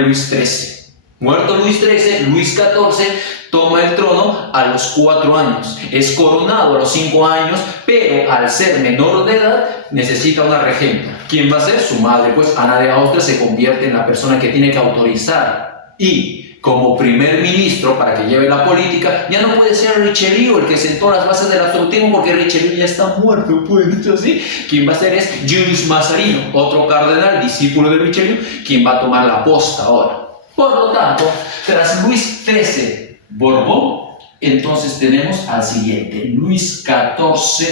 Luis XIII. Muerto Luis XIII, Luis XIV toma el trono a los 4 años. Es coronado a los 5 años, pero al ser menor de edad necesita una regenta. ¿Quién va a ser? Su madre. Pues Ana de Austria se convierte en la persona que tiene que autorizar. Y como primer ministro, para que lleve la política, ya no puede ser Richelieu el que sentó las bases del absolutismo, porque Richelieu ya está muerto, pues, ¿sí? Quien va a ser es Julius Mazarino, otro cardenal, discípulo de Richelieu, quien va a tomar la posta ahora. Por lo tanto, tras Luis XIII Borbón, entonces tenemos al siguiente, Luis XIV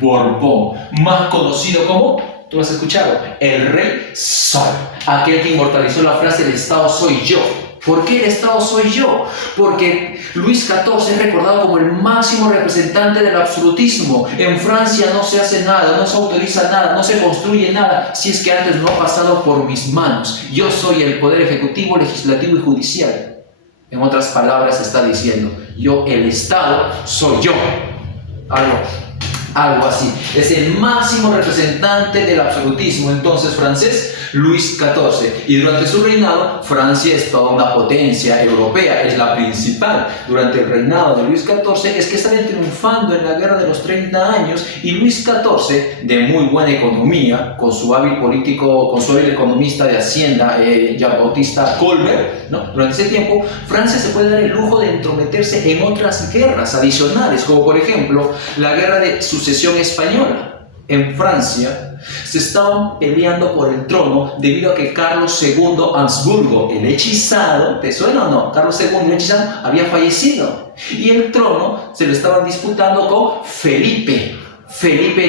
Borbón, más conocido como, tú has escuchado, el rey Sol, aquel que inmortalizó la frase "el Estado soy yo". ¿Por qué el Estado soy yo? Porque Luis XIV es recordado como el máximo representante del absolutismo. En Francia no se hace nada, no se autoriza nada, no se construye nada, si es que antes no ha pasado por mis manos. Yo soy el poder ejecutivo, legislativo y judicial. En otras palabras está diciendo, el Estado soy yo. Algo así. Es el máximo representante del absolutismo entonces francés, Luis XIV. Y durante su reinado, Francia es toda una potencia europea, es la principal. Durante el reinado de Luis XIV es que salen triunfando en la guerra de los 30 años, y Luis XIV, de muy buena economía, con su hábil economista de Hacienda, Jean-Baptiste Colbert, ¿no? Durante ese tiempo, Francia se puede dar el lujo de entrometerse en otras guerras adicionales, como por ejemplo la guerra de sucesión española. En Francia se estaban peleando por el trono debido a que Carlos II Habsburgo, el hechizado, ¿te suena o no? Carlos II, el hechizado, había fallecido, y el trono se lo estaban disputando con Felipe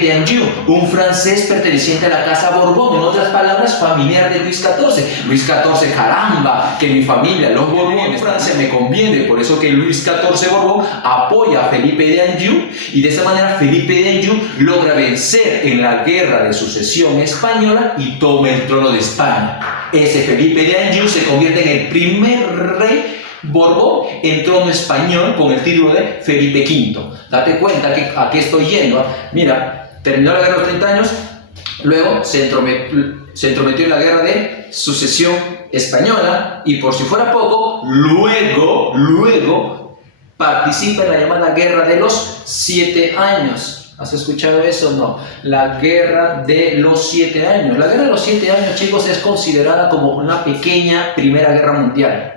de Anjou, un francés perteneciente a la casa Borbón, en otras palabras, familiar de Luis XIV. Luis XIV, caramba, que mi familia, los Borbón en Francia, me conviene, por eso que Luis XIV Borbón apoya a Felipe de Anjou, y de esa manera Felipe de Anjou logra vencer en la guerra de sucesión española y toma el trono de España. Ese Felipe de Anjou se convierte en el primer rey Borbón en trono español con el título de Felipe V. Date cuenta que a qué estoy yendo. Mira, terminó la guerra de los 30 años, luego se entrometió en la guerra de sucesión española, y por si fuera poco, luego participa en la llamada guerra de los 7 años. ¿Has escuchado eso o no? La guerra de los 7 años. La guerra de los 7 años, chicos, es considerada como una pequeña Primera Guerra Mundial.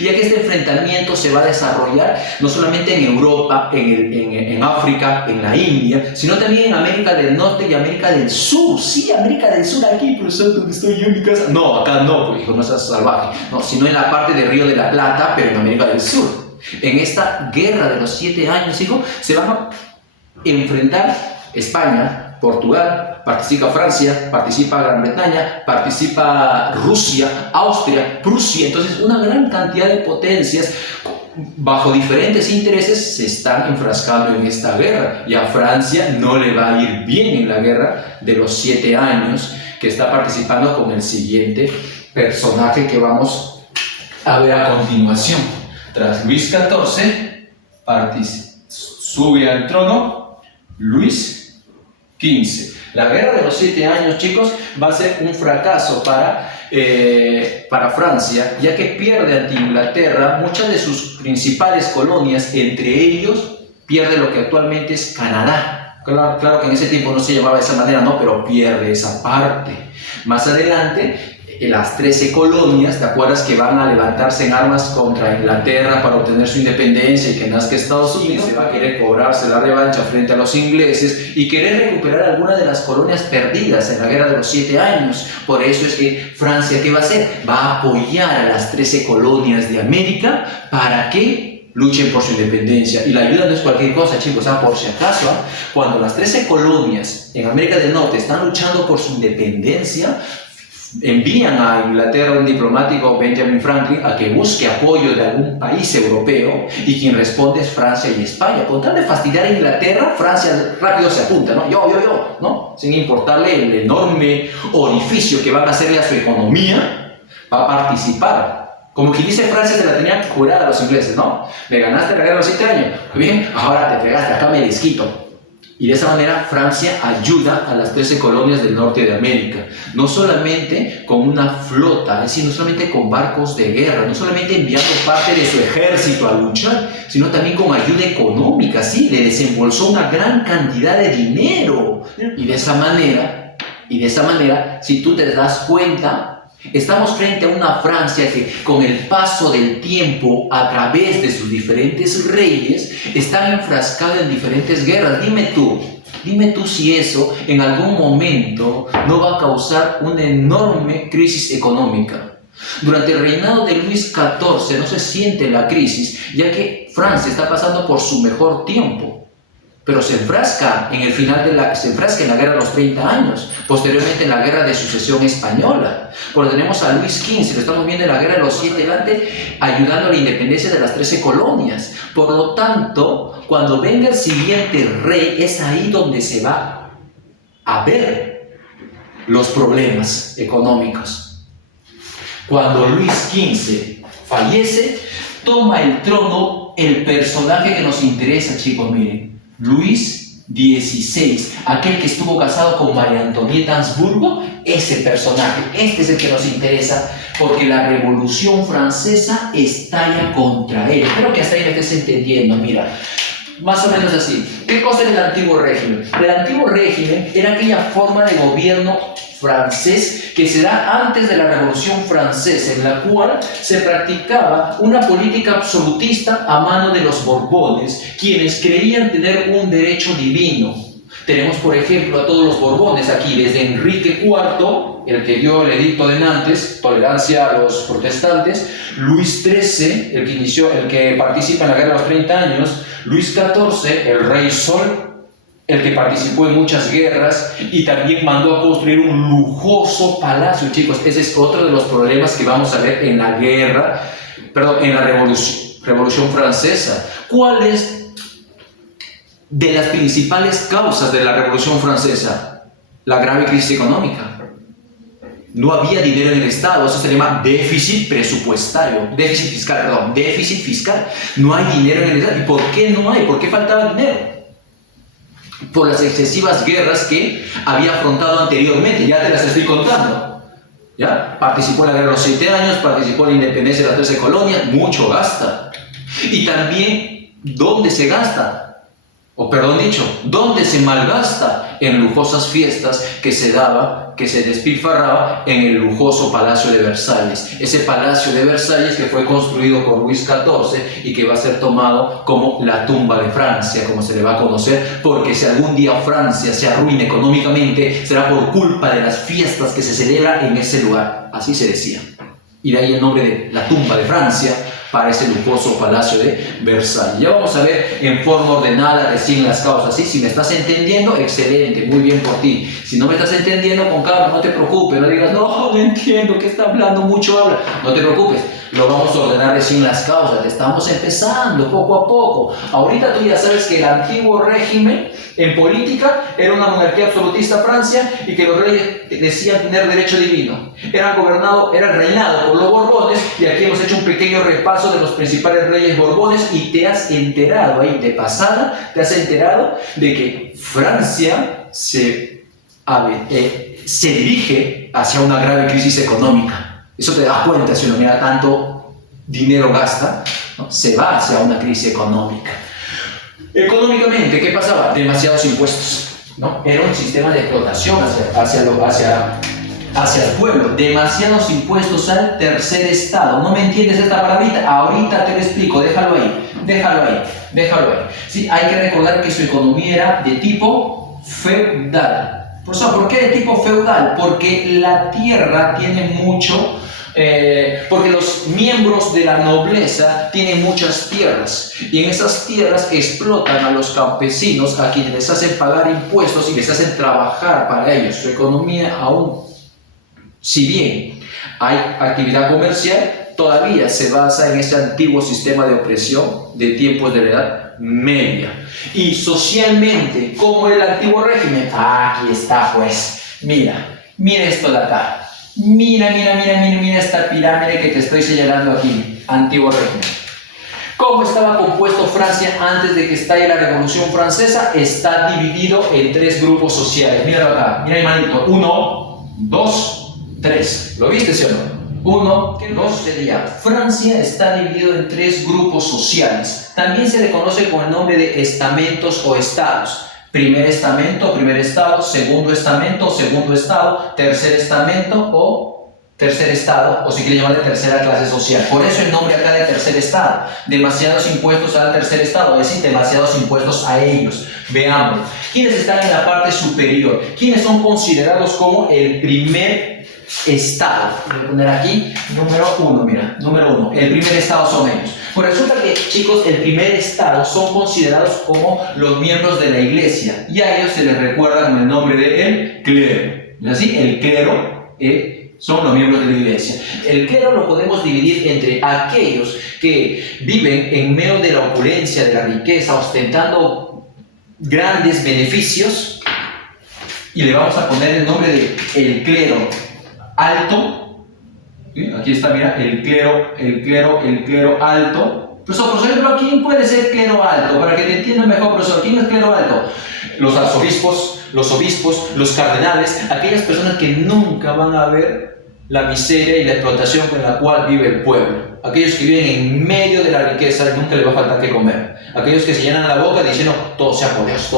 Ya que este enfrentamiento se va a desarrollar no solamente en Europa, en África, en la India, sino también en América del Norte y América del Sur. Sí, América del Sur, aquí, profesor, donde estoy yo en mi casa. No, acá no, pues hijo, no seas salvaje. No, sino en la parte del Río de la Plata, pero en América del Sur. En esta guerra de los 7 años, hijo, se van a enfrentar España, Portugal, participa Francia, participa Gran Bretaña, participa Rusia, Austria, Prusia. Entonces, una gran cantidad de potencias bajo diferentes intereses se están enfrascando en esta guerra. Y a Francia no le va a ir bien en la guerra de los 7 años, que está participando con el siguiente personaje que vamos a ver a continuación. Tras Luis XIV, sube al trono Luis XV. La guerra de los 7 años, chicos, va a ser un fracaso para Francia, ya que pierde ante Inglaterra muchas de sus principales colonias, entre ellos pierde lo que actualmente es Canadá. Claro que en ese tiempo no se llamaba de esa manera, no, pero pierde esa parte. Más adelante, las 13 colonias, ¿te acuerdas que van a levantarse en armas contra Inglaterra para obtener su independencia y que nazca Estados Unidos? Se va a querer cobrarse la revancha frente a los ingleses y querer recuperar alguna de las colonias perdidas en la guerra de los 7 años. Por eso es que Francia, ¿qué va a hacer? Va a apoyar a las 13 colonias de América para que luchen por su independencia. Y la ayuda no es cualquier cosa, chicos, por si acaso, cuando las 13 colonias en América del Norte están luchando por su independencia, envían a Inglaterra un diplomático, Benjamin Franklin, a que busque apoyo de algún país europeo, y quien responde es Francia y España. Con tal de fastidiar a Inglaterra, Francia rápido se apunta, ¿no? Yo, ¿no? Sin importarle el enorme orificio que van a hacerle a su economía, va a participar. Como quien dice, Francia se la tenía jurada a los ingleses, ¿no? Me ganaste la guerra de los 7 años, bien, ahora te fregaste, acá me desquito. Y de esa manera Francia ayuda a las 13 colonias del norte de América, no solamente con una flota, es decir, no solamente con barcos de guerra, no solamente enviando parte de su ejército a luchar, sino también con ayuda económica, sí, le desembolsó una gran cantidad de dinero. Y de esa manera, si tú te das cuenta, estamos frente a una Francia que, con el paso del tiempo, a través de sus diferentes reyes, están enfrascados en diferentes guerras. Dime tú si eso en algún momento no va a causar una enorme crisis económica. Durante el reinado de Luis XIV no se siente la crisis, ya que Francia está pasando por su mejor tiempo. Pero se enfrasca en la guerra de los 30 años, posteriormente en la guerra de sucesión española. Cuando tenemos a Luis XV, lo estamos viendo en la guerra de los 7 años, ayudando a la independencia de las 13 colonias. Por lo tanto, cuando venga el siguiente rey, es ahí donde se va a ver los problemas económicos. Cuando Luis XV fallece, toma el trono el personaje que nos interesa, chicos, miren. Luis XVI, aquel que estuvo casado con María Antonieta Habsburgo, ese personaje, este es el que nos interesa, porque la Revolución Francesa estalla contra él. Espero que hasta ahí me estés entendiendo. Mira, más o menos así. ¿Qué cosa era el antiguo régimen? El antiguo régimen era aquella forma de gobierno francés que se da antes de la Revolución Francesa, en la cual se practicaba una política absolutista a mano de los Borbones, quienes creían tener un derecho divino. Tenemos, por ejemplo, a todos los Borbones aquí, desde Enrique IV, el que dio el edicto de Nantes, tolerancia a los protestantes, Luis XIII, el que participa en la guerra de los 30 años, Luis XIV, el Rey Sol, el que participó en muchas guerras y también mandó a construir un lujoso palacio. Chicos, ese es otro de los problemas que vamos a ver en la Revolución Francesa. ¿Cuál es de las principales causas de la Revolución Francesa? La grave crisis económica. No había dinero en el Estado, eso se llama déficit presupuestario, déficit fiscal. No hay dinero en el Estado. ¿Y por qué no hay? ¿Por qué faltaba dinero? Por las excesivas guerras que había afrontado anteriormente, ya te las estoy contando. ¿Ya? Participó en la guerra de los 7 años, participó en la independencia de las 13 colonias, mucho gasta. Y también, ¿dónde se gasta? o perdón dicho, ¿dónde se malgasta? En lujosas fiestas que se despilfarraba en el lujoso Palacio de Versalles. Ese Palacio de Versalles que fue construido por Luis XIV y que va a ser tomado como la tumba de Francia, como se le va a conocer, porque si algún día Francia se arruina económicamente, será por culpa de las fiestas que se celebran en ese lugar. Así se decía. Y de ahí el nombre de la tumba de Francia para ese lujoso Palacio de Versalles. Ya vamos a ver en forma ordenada recién las causas. ¿Sí? Si me estás entendiendo, excelente, muy bien por ti. Si no me estás entendiendo, con calma, no te preocupes, no digas, no entiendo, ¿qué está hablando? Mucho habla. No te preocupes, lo vamos a ordenar recién las causas. Estamos empezando poco a poco. Ahorita tú ya sabes que el antiguo régimen en política era una monarquía absolutista Francia y que los reyes decían tener derecho divino. Eran reinados por los Borbones y aquí hemos hecho un pequeño repaso de los principales reyes Borbones y te has enterado ahí de pasada, te has enterado de que Francia se dirige hacia una grave crisis económica. Eso te das cuenta si uno mira tanto dinero gasta, ¿no? Se va hacia una crisis económica. Económicamente, ¿qué pasaba? Demasiados impuestos, ¿no? Era un sistema de explotación hacia el pueblo. Demasiados impuestos al tercer estado. ¿No me entiendes esta palabrita? Ahorita te lo explico, déjalo ahí. Sí, hay que recordar que su economía era de tipo feudal. ¿Por qué de tipo feudal? Porque la tierra tiene mucho... porque los miembros de la nobleza tienen muchas tierras y en esas tierras explotan a los campesinos, a quienes les hacen pagar impuestos y les hacen trabajar para ellos. Su economía aún, si bien hay actividad comercial, todavía se basa en ese antiguo sistema de opresión de tiempos de la Edad Media. Y socialmente, ¿cómo era el antiguo régimen? Aquí está pues, mira esto de acá. Mira esta pirámide que te estoy señalando aquí, antiguo régimen. ¿Cómo estaba compuesto Francia antes de que estalle la Revolución Francesa? Está dividido en 3 grupos sociales. Míralo acá, mira mi manito. 1, 2, 3. ¿Lo viste, sí o no? 1, 2 sería. Francia está dividido en 3 grupos sociales. También se le conoce con el nombre de estamentos o estados. Primer estamento, primer estado, segundo estamento, segundo estado, tercer estamento o tercer estado, o si quiere llamar de tercera clase social. Por eso el nombre acá de tercer estado. Demasiados impuestos al tercer estado, es decir, demasiados impuestos a ellos. Veamos, ¿quiénes están en la parte superior? ¿Quiénes son considerados como el primer estado? Voy a poner aquí, número 1, mira, número 1. El primer estado son ellos. Pues resulta que, chicos, el primer estado son considerados como los miembros de la iglesia y a ellos se les recuerda con el nombre de el clero. ¿Es así? El clero son los miembros de la iglesia. El clero lo podemos dividir entre aquellos que viven en medio de la opulencia, de la riqueza, ostentando grandes beneficios, y le vamos a poner el nombre de el clero alto. ¿Sí? Aquí está, mira, el clero alto. Profesor, por ejemplo, ¿quién puede ser clero alto? Para que te entiendan mejor, profesor, ¿quién es clero alto? Los arzobispos, los obispos, los cardenales, aquellas personas que nunca van a ver la miseria y la explotación con la cual vive el pueblo. Aquellos que viven en medio de la riqueza y nunca les va a faltar que comer. Aquellos que se llenan la boca diciendo, todo sea por Dios,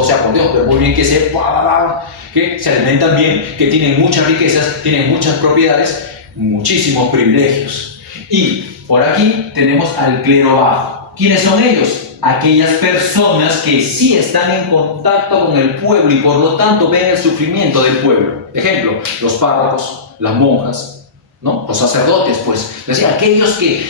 pero muy bien que se alimentan bien, que tienen muchas riquezas, tienen muchas propiedades, muchísimos privilegios. Y por aquí tenemos al clero bajo. ¿Quiénes son ellos? Aquellas personas que sí están en contacto con el pueblo y por lo tanto ven el sufrimiento del pueblo. Ejemplo, los párrocos, las monjas, ¿no? Los sacerdotes, pues. Es decir, aquellos que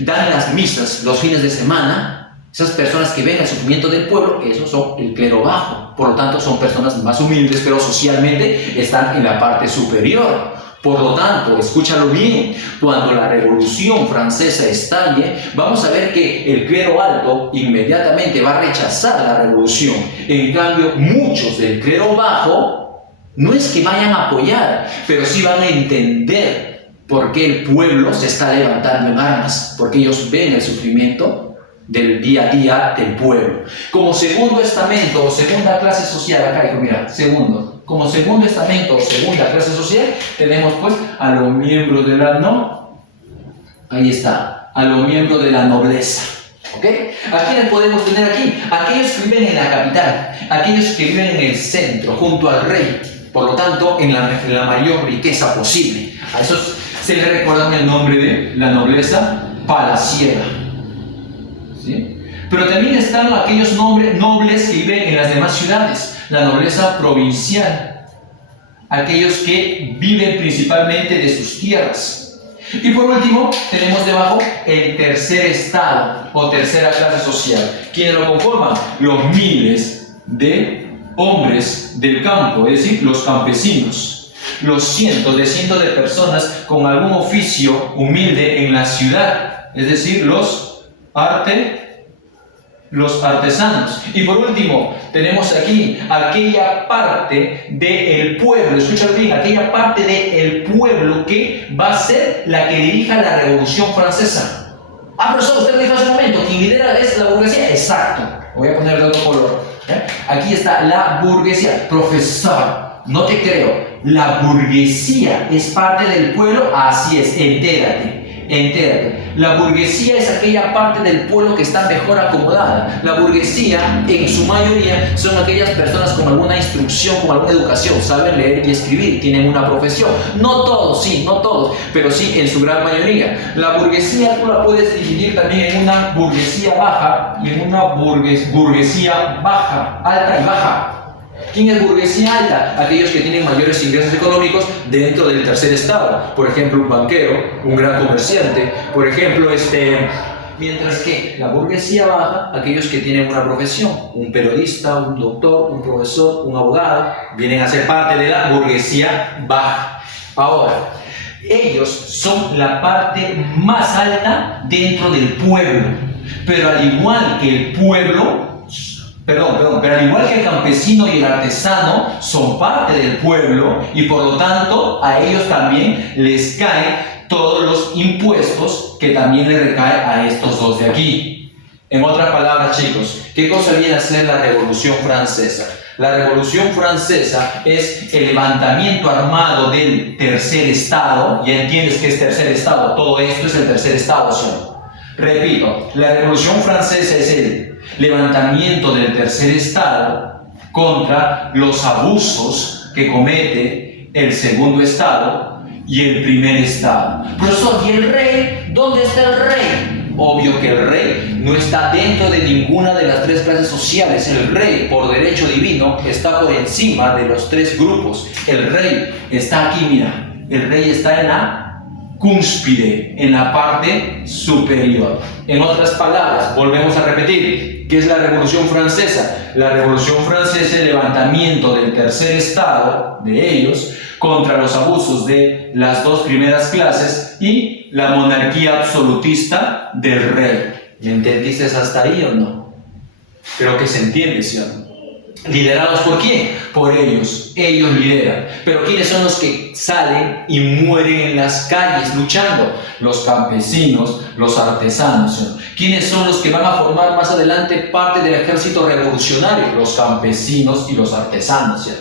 dan las misas los fines de semana, esas personas que ven el sufrimiento del pueblo, esos son el clero bajo. Por lo tanto, son personas más humildes, pero socialmente están en la parte superior. Por lo tanto, escúchalo bien, cuando la Revolución Francesa estalle, vamos a ver que el clero alto inmediatamente va a rechazar la revolución. En cambio, muchos del clero bajo no es que vayan a apoyar, pero sí van a entender por qué el pueblo se está levantando en armas, porque ellos ven el sufrimiento del día a día del pueblo. Como segundo estamento o segunda clase social, acá dijo, mira, segundo. Como segundo estamento o segunda clase social, tenemos pues a los miembros de la a los miembros de la nobleza. ¿Ok? ¿A quiénes podemos tener aquí? Aquellos que viven en la capital, aquellos que viven en el centro, junto al rey, por lo tanto, en la mayor riqueza posible. A esos se les recuerda el nombre de la nobleza palaciega. ¿Sí? Pero también están aquellos nobles que viven en las demás ciudades, la nobleza provincial, aquellos que viven principalmente de sus tierras. Y por último, tenemos debajo el tercer estado o tercera clase social. ¿Quiénes lo conforman? Los miles de hombres del campo, es decir, los campesinos. Los cientos de personas con algún oficio humilde en la ciudad, es decir, los artesanos. Y por último, tenemos aquí aquella parte del pueblo, escucha bien, aquella parte del pueblo que va a ser la que dirija la Revolución Francesa. Profesor, usted me dijo hace un momento, quien lidera es la burguesía. Exacto, voy a poner de otro color. Aquí está la burguesía. Profesor, no te creo. La burguesía es parte del pueblo. Así es, entérate. La burguesía es aquella parte del pueblo que está mejor acomodada. La burguesía, en su mayoría, son aquellas personas con alguna instrucción, con alguna educación, saben leer y escribir, tienen una profesión. No todos, pero sí en su gran mayoría. La burguesía tú la puedes dividir también en una burguesía baja y en una burguesía baja, alta y baja. ¿Quién es burguesía alta? Aquellos que tienen mayores ingresos económicos dentro del tercer estado. Por ejemplo, un banquero, un gran comerciante. Por ejemplo, mientras que la burguesía baja, aquellos que tienen una profesión, un periodista, un doctor, un profesor, un abogado, vienen a ser parte de la burguesía baja. Ahora, ellos son la parte más alta dentro del pueblo. Pero al igual que el pueblo, pero al igual que el campesino y el artesano son parte del pueblo y por lo tanto a ellos también les caen todos los impuestos que también le recaen a estos dos de aquí. En otras palabras, chicos, ¿qué cosa viene a ser la Revolución Francesa? La Revolución Francesa es el levantamiento armado del tercer estado. Ya entiendes que es tercer estado, todo esto es el tercer estado, ¿sí? Repito, la Revolución Francesa es el levantamiento del tercer estado contra los abusos que comete el segundo estado y el primer estado. Profesor, ¿y el rey? ¿Dónde está el rey? Obvio que el rey no está dentro de ninguna de las tres clases sociales. El rey, por derecho divino, está por encima de los tres grupos. El rey está aquí, mira. El rey está en la cúspide, en la parte superior. En otras palabras, volvemos a repetir, ¿qué es la Revolución Francesa? La Revolución Francesa es el levantamiento del tercer estado, de ellos, contra los abusos de las dos primeras clases y la monarquía absolutista del rey. ¿Me entendiste hasta ahí o no? Creo que se entiende, ¿sí o no? ¿Liderados por quién? Por ellos. Ellos lideran. Pero ¿quiénes son los que salen y mueren en las calles luchando? Los campesinos, los artesanos. ¿Sí? ¿Quiénes son los que van a formar más adelante parte del ejército revolucionario? Los campesinos y los artesanos. ¿Sí?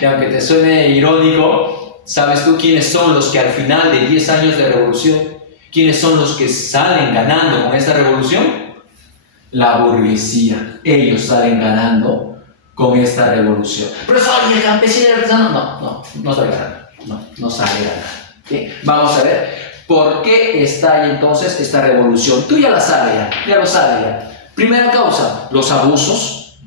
Y aunque te suene irónico, ¿sabes tú quiénes son los que al final de 10 años de revolución, quiénes son los que salen ganando con esta revolución? La burguesía. Ellos salen ganando con esta revolución. Pero ¿y el campesino y el artesano? No sale ganando. No sale ganando. ¿Okay? Vamos a ver por qué está ahí entonces esta revolución. Tú ya la sabes, ya lo sabes ya. Primera causa, los abusos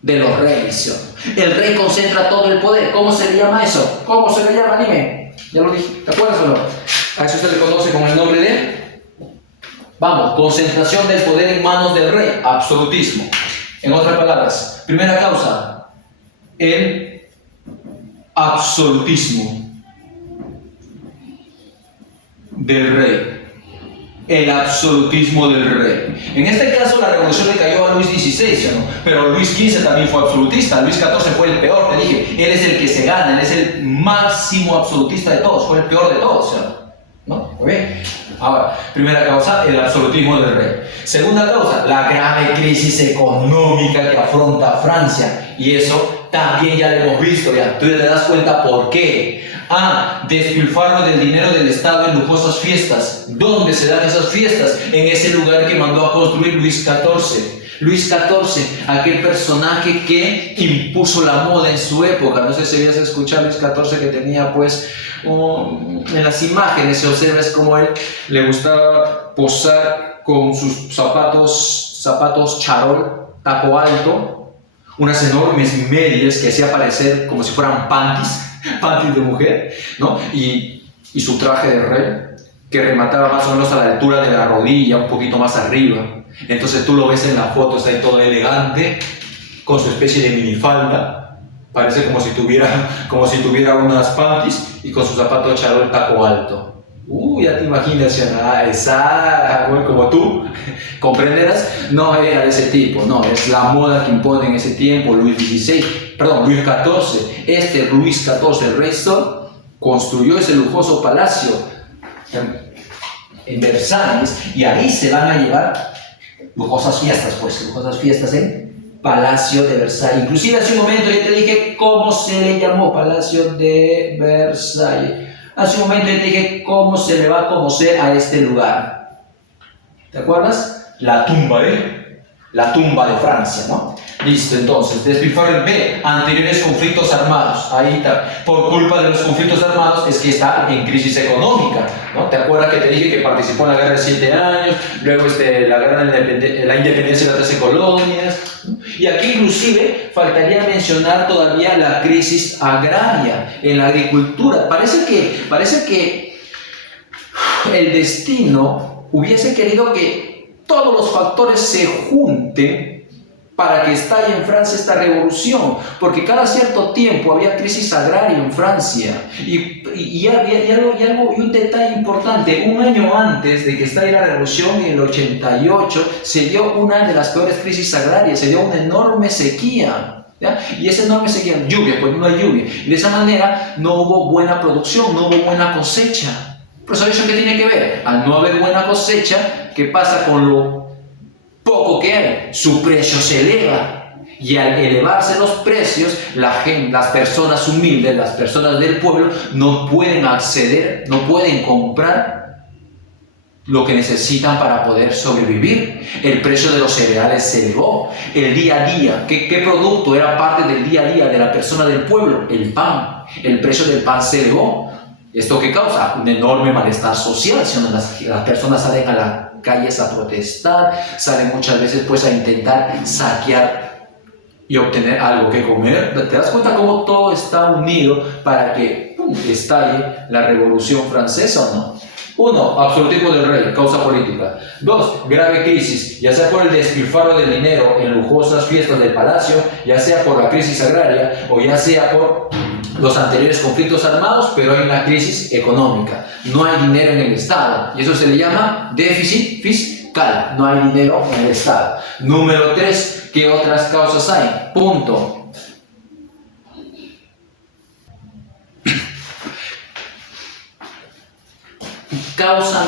de los reyes. El rey concentra todo el poder. ¿Cómo se le llama eso? ¿Cómo se le llama? Dime. Ya lo dije. ¿Te acuerdas o no? A eso se le conoce con el nombre de... Vamos, concentración del poder en manos del rey, absolutismo. En otras palabras, primera causa, el absolutismo del rey. El absolutismo del rey. En este caso la revolución le cayó a Luis XVI, ¿no? Pero Luis XV también fue absolutista. Luis XIV fue el peor, te dije. Él es el que se gana, él es el máximo absolutista de todos, fue el peor de todos, ¿no? Muy bien. Ahora, primera causa, el absolutismo del rey. Segunda causa, la grave crisis económica que afronta Francia. Y eso también ya lo hemos visto, ya. Tú ya te das cuenta por qué. Ah, despilfarro del dinero del Estado en lujosas fiestas. ¿Dónde se dan esas fiestas? En ese lugar que mandó a construir Luis XIV. Luis XIV, aquel personaje que impuso la moda en su época. No sé si habías escuchado a Luis XIV, que tenía pues en las imágenes se observa es como él le gustaba posar con sus zapatos charol, taco alto, unas enormes medias que hacía parecer como si fueran panties de mujer, ¿no? Y su traje de rey, que remataba más o menos a la altura de la rodilla, un poquito más arriba. Entonces tú lo ves en la foto, está ahí todo elegante, con su especie de minifalda, parece como si tuviera unas panties y con su zapato charol taco alto. Ya te imaginas, esa, como tú, comprenderás, no era de ese tipo, no, es la moda que impone en ese tiempo Luis XIV. Este Luis XIV, el rey Sol, construyó ese lujoso palacio en Versalles, y ahí se van a llevar lujosas fiestas en Palacio de Versalles. Inclusive hace un momento yo te dije cómo se le llamó Palacio de Versalles. Hace un momento yo te dije cómo se le va a conocer a este lugar. ¿Te acuerdas? La tumba de Francia, ¿no? Listo, entonces, despilfarro B, anteriores conflictos armados. Ahí está. Por culpa de los conflictos armados es que está en crisis económica, ¿no? ¿Te acuerdas que te dije que participó en la guerra de 7 años, luego la guerra de la independencia de las 13 colonias? Y aquí inclusive faltaría mencionar todavía la crisis agraria en la agricultura. Parece que el destino hubiese querido que todos los factores se junten para que estalle en Francia esta revolución, porque cada cierto tiempo había crisis agraria en Francia, y un detalle importante: un año antes de que estalle la revolución, en el 88, se dio una de las peores crisis agrarias, se dio una enorme sequía, ¿ya? Y esa enorme sequía, lluvia, pues no hay lluvia, y de esa manera no hubo buena producción, no hubo buena cosecha. Pero ¿sabes eso qué tiene que ver? Al no haber buena cosecha, ¿qué pasa con lo poco que hay? Su precio se eleva, y al elevarse los precios, las personas humildes, las personas del pueblo, no pueden acceder, no pueden comprar lo que necesitan para poder sobrevivir. El precio de los cereales se elevó, el día a día, ¿qué producto era parte del día a día de la persona del pueblo? El pan. El precio del pan se elevó. ¿Esto qué causa? Un enorme malestar social. Si las personas salen a las calles a protestar, salen muchas veces pues a intentar saquear y obtener algo que comer. ¿Te das cuenta cómo todo está unido para que estalle la Revolución Francesa o no? 1. Absolutismo del rey, causa política. 2. Grave crisis, ya sea por el despilfarro del dinero en lujosas fiestas del palacio, ya sea por la crisis agraria o ya sea por los anteriores conflictos armados, pero hay una crisis económica. No hay dinero en el Estado, y eso se le llama déficit fiscal. No hay dinero en el Estado. Número 3, ¿qué otras causas hay? Punto. Causa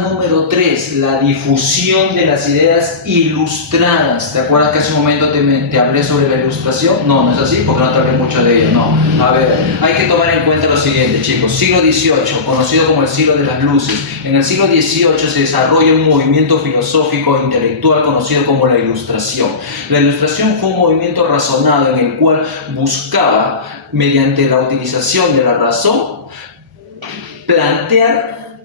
número 3, la difusión de las ideas ilustradas. ¿Te acuerdas que hace un momento te hablé sobre la ilustración? No es así, porque no te hablé mucho de ello, no. A ver, hay que tomar en cuenta lo siguiente, chicos. Siglo XVIII, conocido como el siglo de las luces. En el siglo XVIII se desarrolla un movimiento filosófico e intelectual conocido como la ilustración. La ilustración fue un movimiento razonado en el cual buscaba, mediante la utilización de la razón, plantear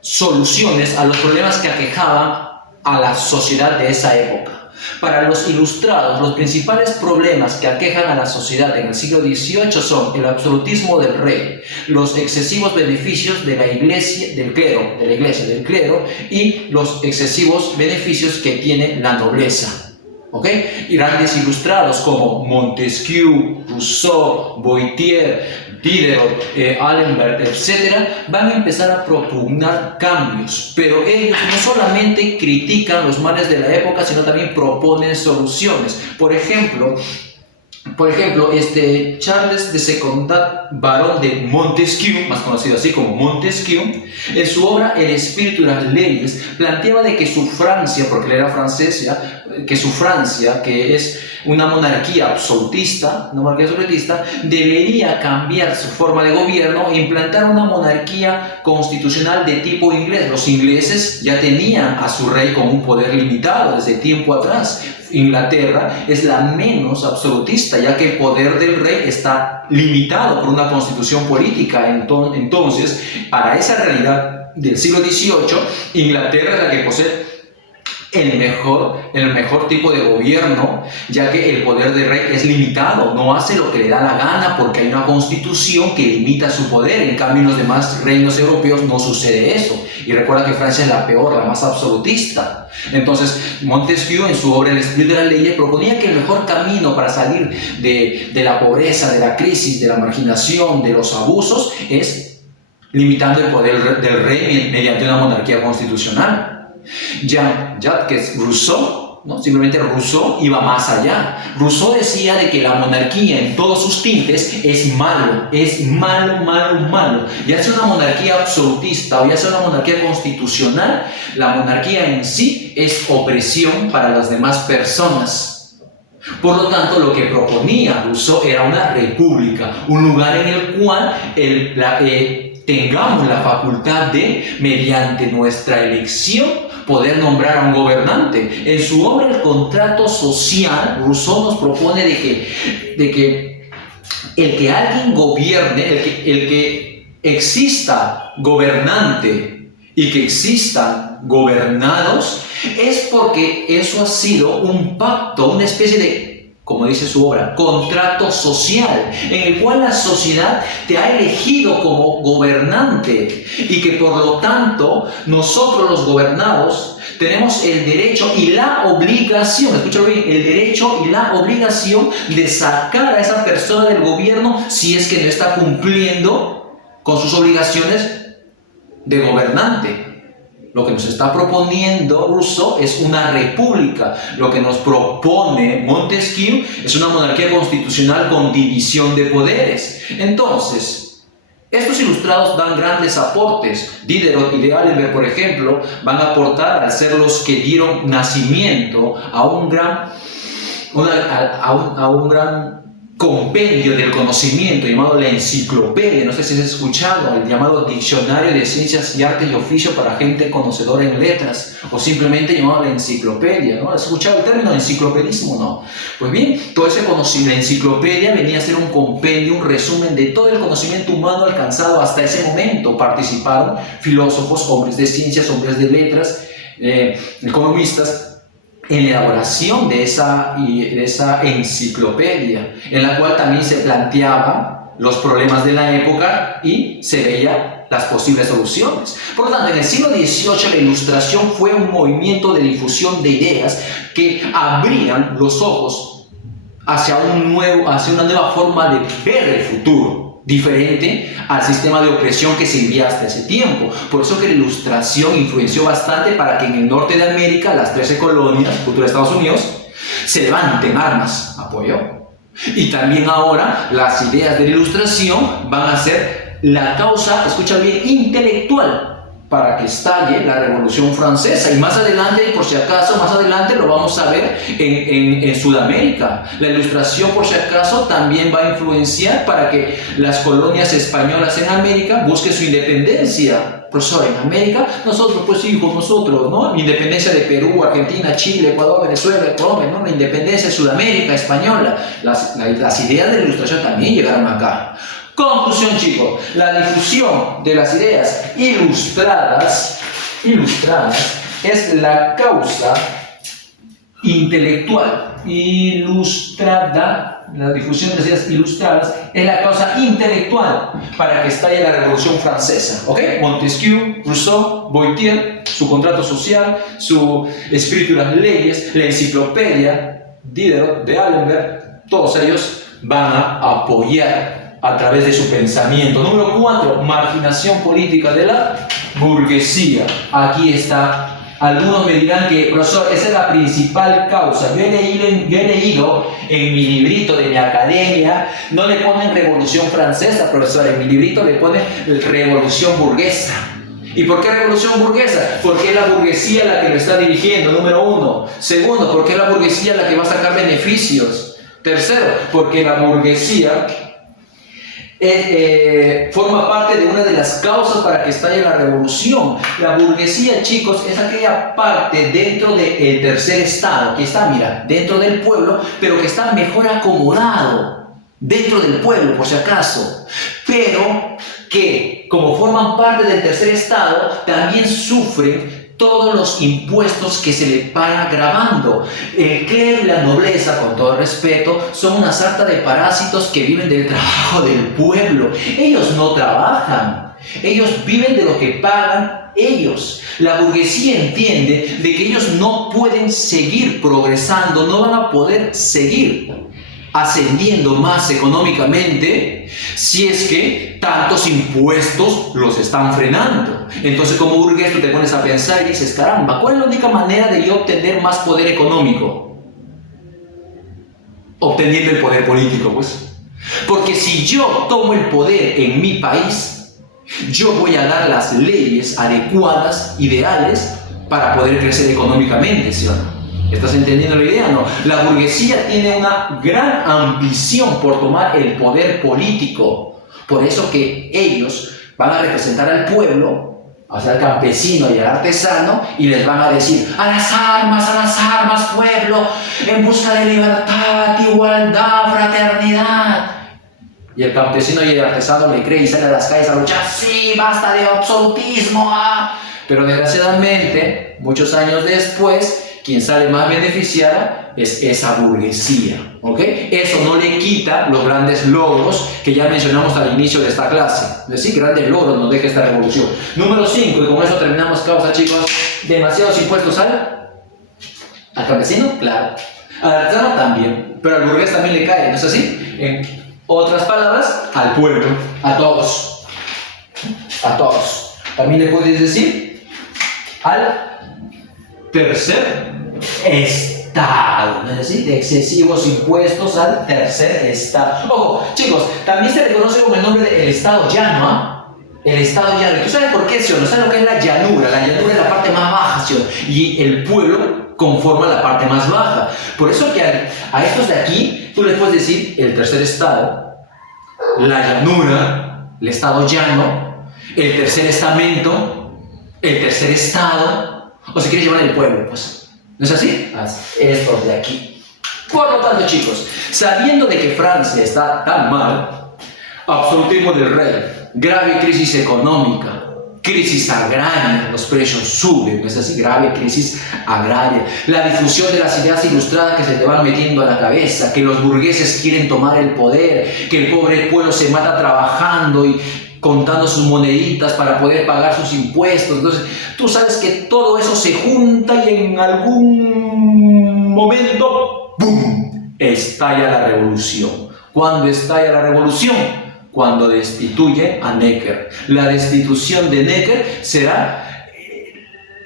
soluciones a los problemas que aquejaban a la sociedad de esa época. Para los ilustrados, los principales problemas que aquejan a la sociedad en el siglo XVIII son el absolutismo del rey, los excesivos beneficios de la iglesia, del clero, y los excesivos beneficios que tiene la nobleza. Y grandes ilustrados como Montesquieu, Rousseau, Voltaire, Diderot, Alembert, etc., van a empezar a propugnar cambios, pero ellos no solamente critican los males de la época, sino también proponen soluciones. Por ejemplo, Charles de Secondat, barón de Montesquieu, más conocido así como Montesquieu, en su obra El espíritu y las leyes, planteaba de que su Francia, porque él era francés, que su Francia, que es una monarquía absolutista, debería cambiar su forma de gobierno e implantar una monarquía constitucional de tipo inglés. Los ingleses ya tenían a su rey con un poder limitado desde tiempo atrás. Inglaterra es la menos absolutista, ya que el poder del rey está limitado por una constitución política. Entonces, para esa realidad del siglo XVIII, Inglaterra es la que posee el mejor tipo de gobierno, ya que el poder del rey es limitado, no hace lo que le da la gana porque hay una constitución que limita su poder. En cambio, en los demás reinos europeos no sucede eso. Y recuerda que Francia es la peor, la más absolutista. Entonces, Montesquieu, en su obra El espíritu de la ley, proponía que el mejor camino para salir de la pobreza, de la crisis, de la marginación, de los abusos, es limitando el poder del rey mediante una monarquía constitucional. Jean-Jacques Rousseau, ¿no? Simplemente Rousseau iba más allá. Rousseau decía de que la monarquía en todos sus tintes es malo, malo. Ya sea una monarquía absolutista o ya sea una monarquía constitucional, la monarquía en sí es opresión para las demás personas. Por lo tanto, lo que proponía Rousseau era una república, un lugar en el cual tengamos la facultad de, mediante nuestra elección, poder nombrar a un gobernante. En su obra El contrato social, Rousseau nos propone de que el que alguien gobierne, el que exista gobernante y que existan gobernados, es porque eso ha sido un pacto, una especie de, como dice su obra, contrato social, en el cual la sociedad te ha elegido como gobernante y que por lo tanto nosotros los gobernados tenemos el derecho y la obligación, escúchalo bien, el derecho y la obligación de sacar a esa persona del gobierno si es que no está cumpliendo con sus obligaciones de gobernante. Lo que nos está proponiendo Rousseau es una república. Lo que nos propone Montesquieu es una monarquía constitucional con división de poderes. Entonces, estos ilustrados dan grandes aportes. Diderot y de Alembert, por ejemplo, van a aportar al ser los que dieron nacimiento a un gran compendio del conocimiento llamado la enciclopedia. No sé si has escuchado el llamado Diccionario de Ciencias y Artes y Oficio para gente conocedora en letras, o simplemente llamado la enciclopedia, ¿no? ¿Has escuchado el término enciclopedismo? No. Pues bien, todo ese conocimiento, la enciclopedia venía a ser un compendio, un resumen de todo el conocimiento humano alcanzado hasta ese momento. Participaron filósofos, hombres de ciencias, hombres de letras, economistas, en la elaboración de esa enciclopedia, en la cual también se planteaban los problemas de la época y se veían las posibles soluciones. Por lo tanto, en el siglo XVIII la Ilustración fue un movimiento de difusión de ideas que abrían los ojos hacia una nueva forma de ver el futuro, diferente al sistema de opresión que se vivía hasta ese tiempo. Por eso que la Ilustración influenció bastante para que en el norte de América, las 13 colonias, futuro de Estados Unidos, se levanten armas, apoyo. Y también ahora las ideas de la Ilustración van a ser la causa, escucha bien, intelectual para que estalle la Revolución Francesa. Y más adelante, por si acaso, más adelante lo vamos a ver en Sudamérica. La Ilustración, por si acaso, también va a influenciar para que las colonias españolas en América busquen su independencia. Profesor, en América, nosotros, pues sí, con nosotros, ¿no? La independencia de Perú, Argentina, Chile, Ecuador, Venezuela, Colombia, ¿no? La independencia de Sudamérica, española. Las ideas de la Ilustración también llegaron acá. Conclusión, chicos, la difusión de las ideas ilustradas es la causa intelectual. La difusión de las ideas ilustradas es la causa intelectual para que estalle la Revolución Francesa. ¿Ok? Montesquieu, Rousseau, Voltaire, su contrato social, su espíritu de las leyes, la enciclopedia, Diderot, de Alembert, todos ellos van a apoyar a través de su pensamiento. Número 4, marginación política de la burguesía. Aquí está. Algunos me dirán que, profesor, esa es la principal causa. Yo he leído en mi librito de mi academia, no le ponen Revolución Francesa, profesor, en mi librito le ponen Revolución Burguesa. ¿Y por qué revolución burguesa? Porque es la burguesía la que lo está dirigiendo, número uno. Segundo, porque es la burguesía la que va a sacar beneficios. Tercero, porque la burguesía forma parte de una de las causas para que estalle la revolución. La burguesía, chicos, es aquella parte dentro del tercer estado, que está, mira, dentro del pueblo, pero que está mejor acomodado dentro del pueblo, por si acaso. Pero que, como forman parte del tercer estado, también sufren todos los impuestos que se le pagan grabando. El clero y la nobleza, con todo respeto, son una sarta de parásitos que viven del trabajo del pueblo. Ellos no trabajan, ellos viven de lo que pagan ellos. La burguesía entiende de que ellos no pueden seguir progresando, no van a poder seguir ascendiendo más económicamente si es que tantos impuestos los están frenando. Entonces, como burgués, tú te pones a pensar y dices, caramba, ¿cuál es la única manera de yo obtener más poder económico? Obteniendo el poder político, pues. Porque si yo tomo el poder en mi país, yo voy a dar las leyes adecuadas, ideales, para poder crecer económicamente, ¿sí o no? ¿Estás entendiendo la idea o no? La burguesía tiene una gran ambición por tomar el poder político. Por eso que ellos van a representar al pueblo, al campesino y al artesano, y les van a decir: a las armas, pueblo, en busca de libertad, igualdad, fraternidad. Y el campesino y el artesano le cree y sale a las calles a luchar. Sí, basta de absolutismo. Pero desgraciadamente, muchos años después, quien sale más beneficiada es esa burguesía, ¿ok? Eso no le quita los grandes logros que ya mencionamos al inicio de esta clase. Es decir, grandes logros nos deja esta revolución. Número 5, y con eso terminamos causa, chicos. Demasiados impuestos al campesino, claro. Al artesano también, pero al burgués también le cae, ¿no es así? En otras palabras, al pueblo, a todos. A todos. También le puedes decir al tercer estado, es decir, de excesivos impuestos al tercer estado. Ojo, chicos, también se le conoce con el nombre de el estado llano, el estado llano. ¿Tú sabes por qué, sí o no? ¿Sabes lo que es la llanura? La llanura es la parte más baja, ¿sí o no? Y el pueblo conforma la parte más baja. Por eso que a estos de aquí, tú les puedes decir el tercer estado, la llanura, el estado llano, el tercer estamento, el tercer estado, o si quieres llamar el pueblo, pues. ¿No es así? Estos de aquí. Por lo tanto, chicos, sabiendo de que Francia está tan mal, absolutismo del rey, grave crisis económica, crisis agraria, los precios suben, ¿no es así? Grave crisis agraria, la difusión de las ideas ilustradas que se te van metiendo a la cabeza, que los burgueses quieren tomar el poder, que el pobre pueblo se mata trabajando y contando sus moneditas para poder pagar sus impuestos. Entonces, tú sabes que todo eso se junta y en algún momento, ¡pum!, estalla la revolución. ¿Cuándo estalla la revolución? Cuando destituye a Necker. La destitución de Necker será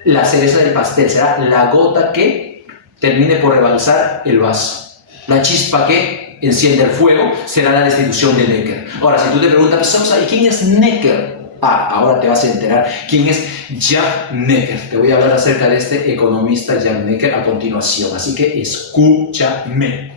la cereza del pastel, será la gota que termine por rebalsar el vaso. La chispa que enciende el fuego será la destitución de Necker. Ahora, si tú te preguntas, ¿y quién es Necker? Ahora te vas a enterar quién es Jacques Necker. Te voy a hablar acerca de este economista Jacques Necker a continuación, así que escúchame.